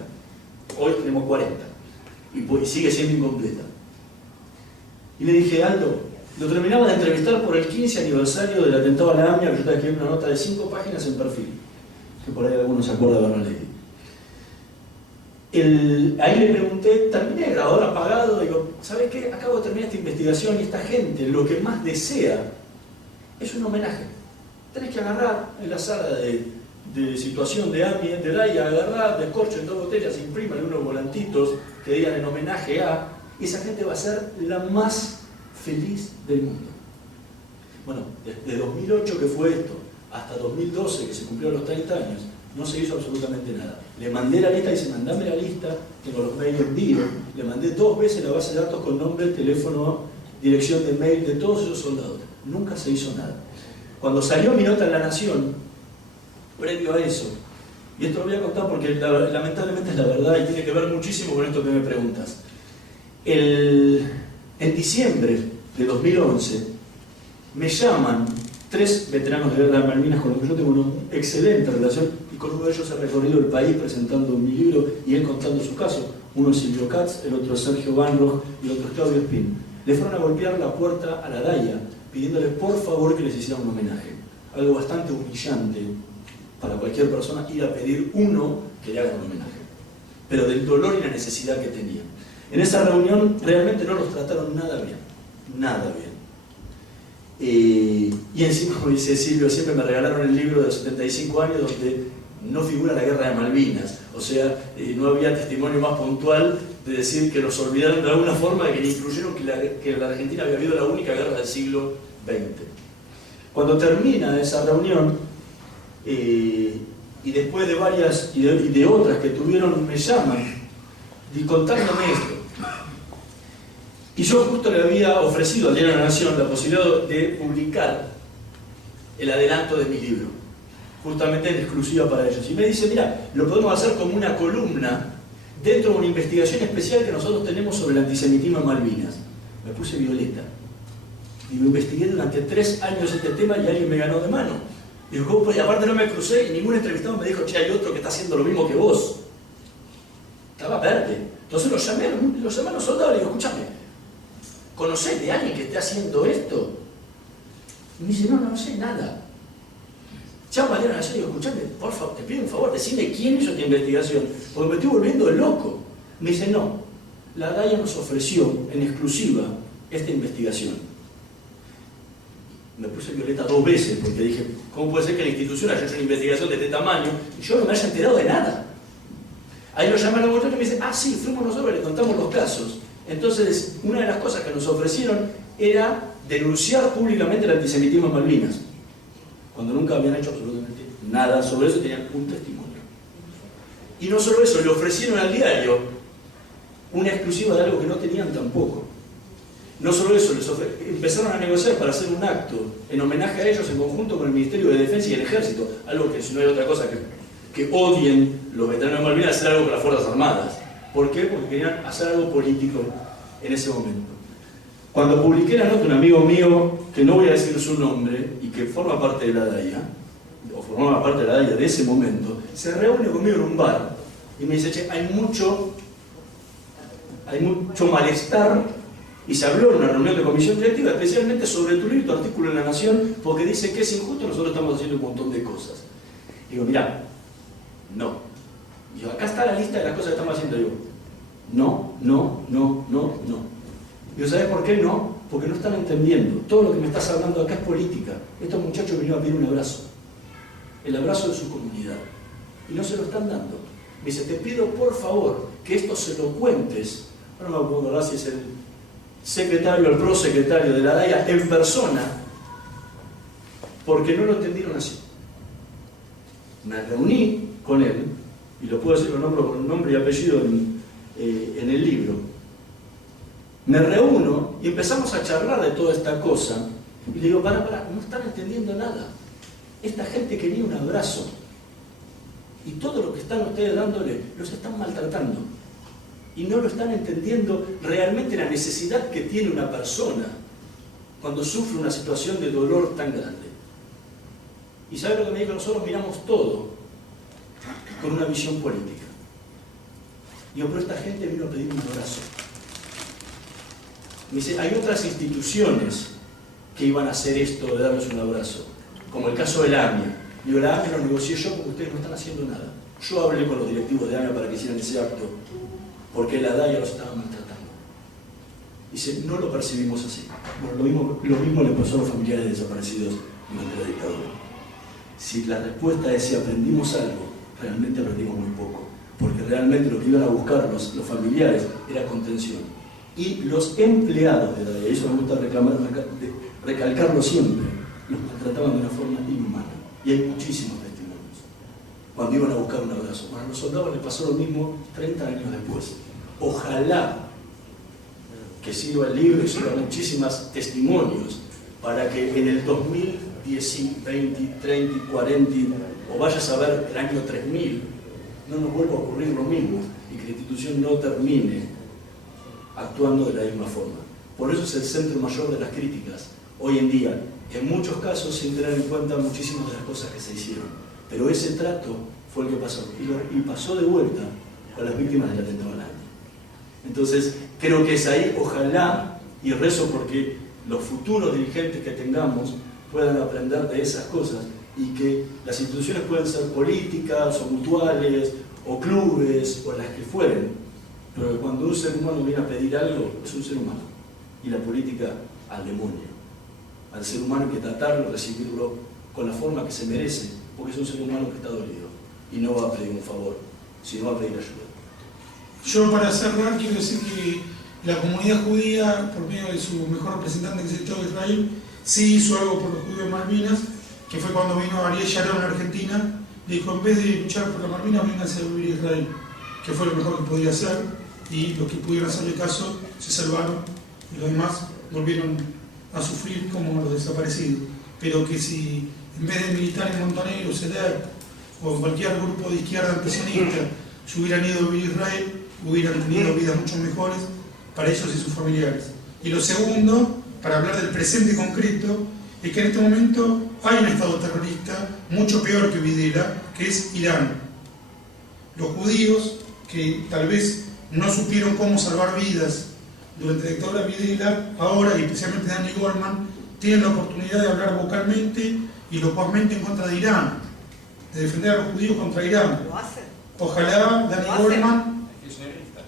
Hoy tenemos 40, y sigue siendo incompleta. Y le dije, Aldo, lo terminaba de entrevistar por el 15 aniversario del atentado a la AMIA, que yo estaba escribiendo una nota de 5 páginas en Perfil, que por ahí algunos se acuerdan de haberla leído. Ahí le pregunté, terminé el grabador apagado, digo, ¿sabes qué? Acabo de terminar esta investigación y esta gente lo que más desea es un homenaje. Tenés que agarrar en la sala de situación de AMI, de DAIA, agarrar, descorchen 2 botellas, impriman unos volantitos que digan en homenaje a, y esa gente va a ser la más feliz del mundo. Bueno, desde 2008 que fue esto, hasta 2012 que se cumplieron los 30 años, no se hizo absolutamente nada. Le mandé la lista y dice, mandame la lista, tengo los mails en vivo, le mandé 2 veces la base de datos con nombre, teléfono, dirección de mail de todos esos soldados. Nunca se hizo nada. Cuando salió mi nota en La Nación, previo a eso, y esto lo voy a contar porque lamentablemente es la verdad y tiene que ver muchísimo con esto que me preguntas. En diciembre de 2011 me llaman 3 veteranos de guerra de Malvinas con los que yo tengo una excelente relación, y con uno de ellos he recorrido el país presentando mi libro y él contando su caso. Uno es Silvio Katz, el otro es Sergio Van Rog y el otro es Claudio Espín. Le fueron a golpear la puerta a la DAIA pidiéndole por favor que les hiciera un homenaje. Algo bastante humillante para cualquier persona ir a pedir uno que le haga un homenaje, pero del dolor y la necesidad que tenían. En esa reunión realmente no los trataron nada bien, nada bien. Y encima, como dice Silvio, siempre me regalaron el libro de los 75 años donde no figura la guerra de Malvinas, o sea, no había testimonio más puntual de decir que nos olvidaron de alguna forma, de que le incluyeron que la Argentina había habido la única guerra del siglo XX. Cuando termina esa reunión, y después de varias y de otras que tuvieron, me llaman y contándome esto. Y yo justo le había ofrecido al Diario de la Nación la posibilidad de publicar el adelanto de mi libro, justamente en exclusiva para ellos. Y me dice, mira, lo podemos hacer como una columna dentro de una investigación especial que nosotros tenemos sobre el antisemitismo en Malvinas. Me puse violeta. Digo, investigué durante 3 años este tema y alguien me ganó de mano. Digo, ¿cómo puede? Aparte no me crucé y ningún entrevistado me dijo, che, hay otro que está haciendo lo mismo que vos. Estaba verde. Entonces lo llamé a los soldados y le digo, escúchame, ¿conocés de alguien que esté haciendo esto? Y me dice, no sé nada. Llamo a la Nación y digo, escúchame, por favor, te pido un favor, decime quién hizo esta investigación, porque me estoy volviendo loco. Me dice, no, la DAIA nos ofreció en exclusiva esta investigación. Me puse violeta 2 veces porque dije, ¿cómo puede ser que la institución haya hecho una investigación de este tamaño y yo no me haya enterado de nada? Ahí lo llaman a los muchachos y me dicen, ah, sí, fuimos nosotros y le contamos los casos. Entonces, una de las cosas que nos ofrecieron era denunciar públicamente el antisemitismo en Malvinas, cuando nunca habían hecho absolutamente nada sobre eso, tenían un testimonio. Y no solo eso, le ofrecieron al diario una exclusiva de algo que no tenían tampoco. No solo eso, empezaron a negociar para hacer un acto en homenaje a ellos en conjunto con el Ministerio de Defensa y el Ejército, algo que si no hay otra cosa que odien los veteranos de Malvinas, hacer algo con las Fuerzas Armadas. ¿Por qué? Porque querían hacer algo político en ese momento. Cuando publiqué la nota, un amigo mío, que no voy a decir su nombre, y que forma parte de la DAIA, o formaba parte de la DAIA de ese momento, se reúne conmigo en un bar y me dice, che, hay mucho malestar, y se habló en una reunión de comisión directiva especialmente sobre tu libro y tu artículo en La Nación, porque dice que es injusto, nosotros estamos haciendo un montón de cosas. Digo, mirá, no. Digo, acá está la lista de las cosas que estamos haciendo. Digo, no. Digo, ¿sabes por qué no? Porque no están entendiendo. Todo lo que me estás hablando acá es política. Estos muchachos vinieron a pedir un abrazo. El abrazo de su comunidad. Y no se lo están dando. Me dice, te pido por favor que esto se lo cuentes. No me acuerdo si es el secretario, el prosecretario de la DAIA en persona, porque no lo entendieron así. Me reuní con él, y lo puedo decir con nombre y apellido en el libro. Me reúno y empezamos a charlar de toda esta cosa, y le digo, pará, no están entendiendo nada. Esta gente quería un abrazo, y todo lo que están ustedes dándole, los están maltratando. Y no lo están entendiendo realmente la necesidad que tiene una persona cuando sufre una situación de dolor tan grande. ¿Y sabe lo que me dijo? Nosotros miramos todo con una visión política. Digo, pero esta gente vino a pedir un abrazo. Me dice, hay otras instituciones que iban a hacer esto de darles un abrazo, como el caso de la AMIA. Digo, la AMIA lo negocié yo porque ustedes no están haciendo nada. Yo hablé con los directivos de AMIA para que hicieran ese acto, porque la DAIA los estaba maltratando. Dice, no lo percibimos así. Bueno, lo mismo le pasó a los familiares desaparecidos durante la dictadura. Si la respuesta es si aprendimos algo, realmente aprendimos muy poco, porque realmente lo que iban a buscar los familiares era contención. Y los empleados de la DAIA, eso me gusta recalcarlo siempre, los maltrataban de una forma inhumana. Y hay muchísimos testimonios. Cuando iban a buscar un abrazo. Bueno, a los soldados les pasó lo mismo 30 años después. Ojalá que sirva el libro y sirva muchísimos testimonios para que en el 2010, 20, 30, 40 o vayas a ver el año 3000 no nos vuelva a ocurrir lo mismo y que la institución no termine actuando de la misma forma. Por eso es el centro mayor de las críticas hoy en día, en muchos casos sin tener en cuenta muchísimas de las cosas que se hicieron. Pero ese trato fue el que pasó, y pasó de vuelta con las víctimas del atentado al AMIA. Entonces, creo que es ahí, ojalá, y rezo porque los futuros dirigentes que tengamos puedan aprender de esas cosas y que las instituciones pueden ser políticas o mutuales o clubes o las que fueren, pero que cuando un ser humano viene a pedir algo, es un ser humano, y la política al demonio. Al ser humano hay que tratarlo, recibirlo con la forma que se merece, porque es un ser humano que está dolido y no va a pedir un favor, sino va a pedir ayuda. Yo, para cerrar, quiero decir que la comunidad judía, por medio de su mejor representante, que es el Estado de Israel, sí hizo algo por los judíos de Malvinas, que fue cuando vino Ariel Sharon a Argentina, le dijo, en vez de luchar por las Malvinas, vénganse a vivir a Israel, que fue lo mejor que podía hacer, y los que pudieron hacerle caso se salvaron, y los demás volvieron a sufrir como los desaparecidos. Pero que si en vez de militar en Montenegro, CEDER o en cualquier grupo de izquierda antisionista se hubieran ido a vivir a Israel, hubieran tenido vidas mucho mejores para ellos y sus familiares. Y lo segundo, para hablar del presente concreto, es que en este momento hay un estado terrorista mucho peor que Videla, que es Irán. Los judíos, que tal vez no supieron cómo salvar vidas durante la dictadura de Videla, ahora, y especialmente Danny Goldman, tienen la oportunidad de hablar vocalmente y locuazmente en contra de Irán, de defender a los judíos contra Irán. Ojalá Danny Goldman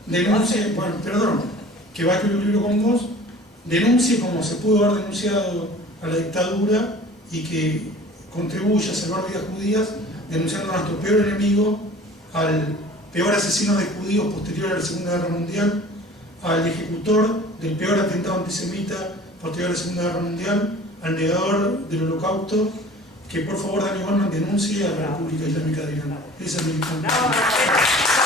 denuncie, que va a escribir un libro con vos, denuncie como se pudo haber denunciado a la dictadura y que contribuya a salvar vidas judías, denunciando a nuestro peor enemigo, al peor asesino de judíos posterior a la Segunda Guerra Mundial, al ejecutor del peor atentado antisemita posterior a la Segunda Guerra Mundial, al negador del Holocausto, que por favor Dani Goldman denuncie a la República Islámica de Irán. Esa es mi respuesta.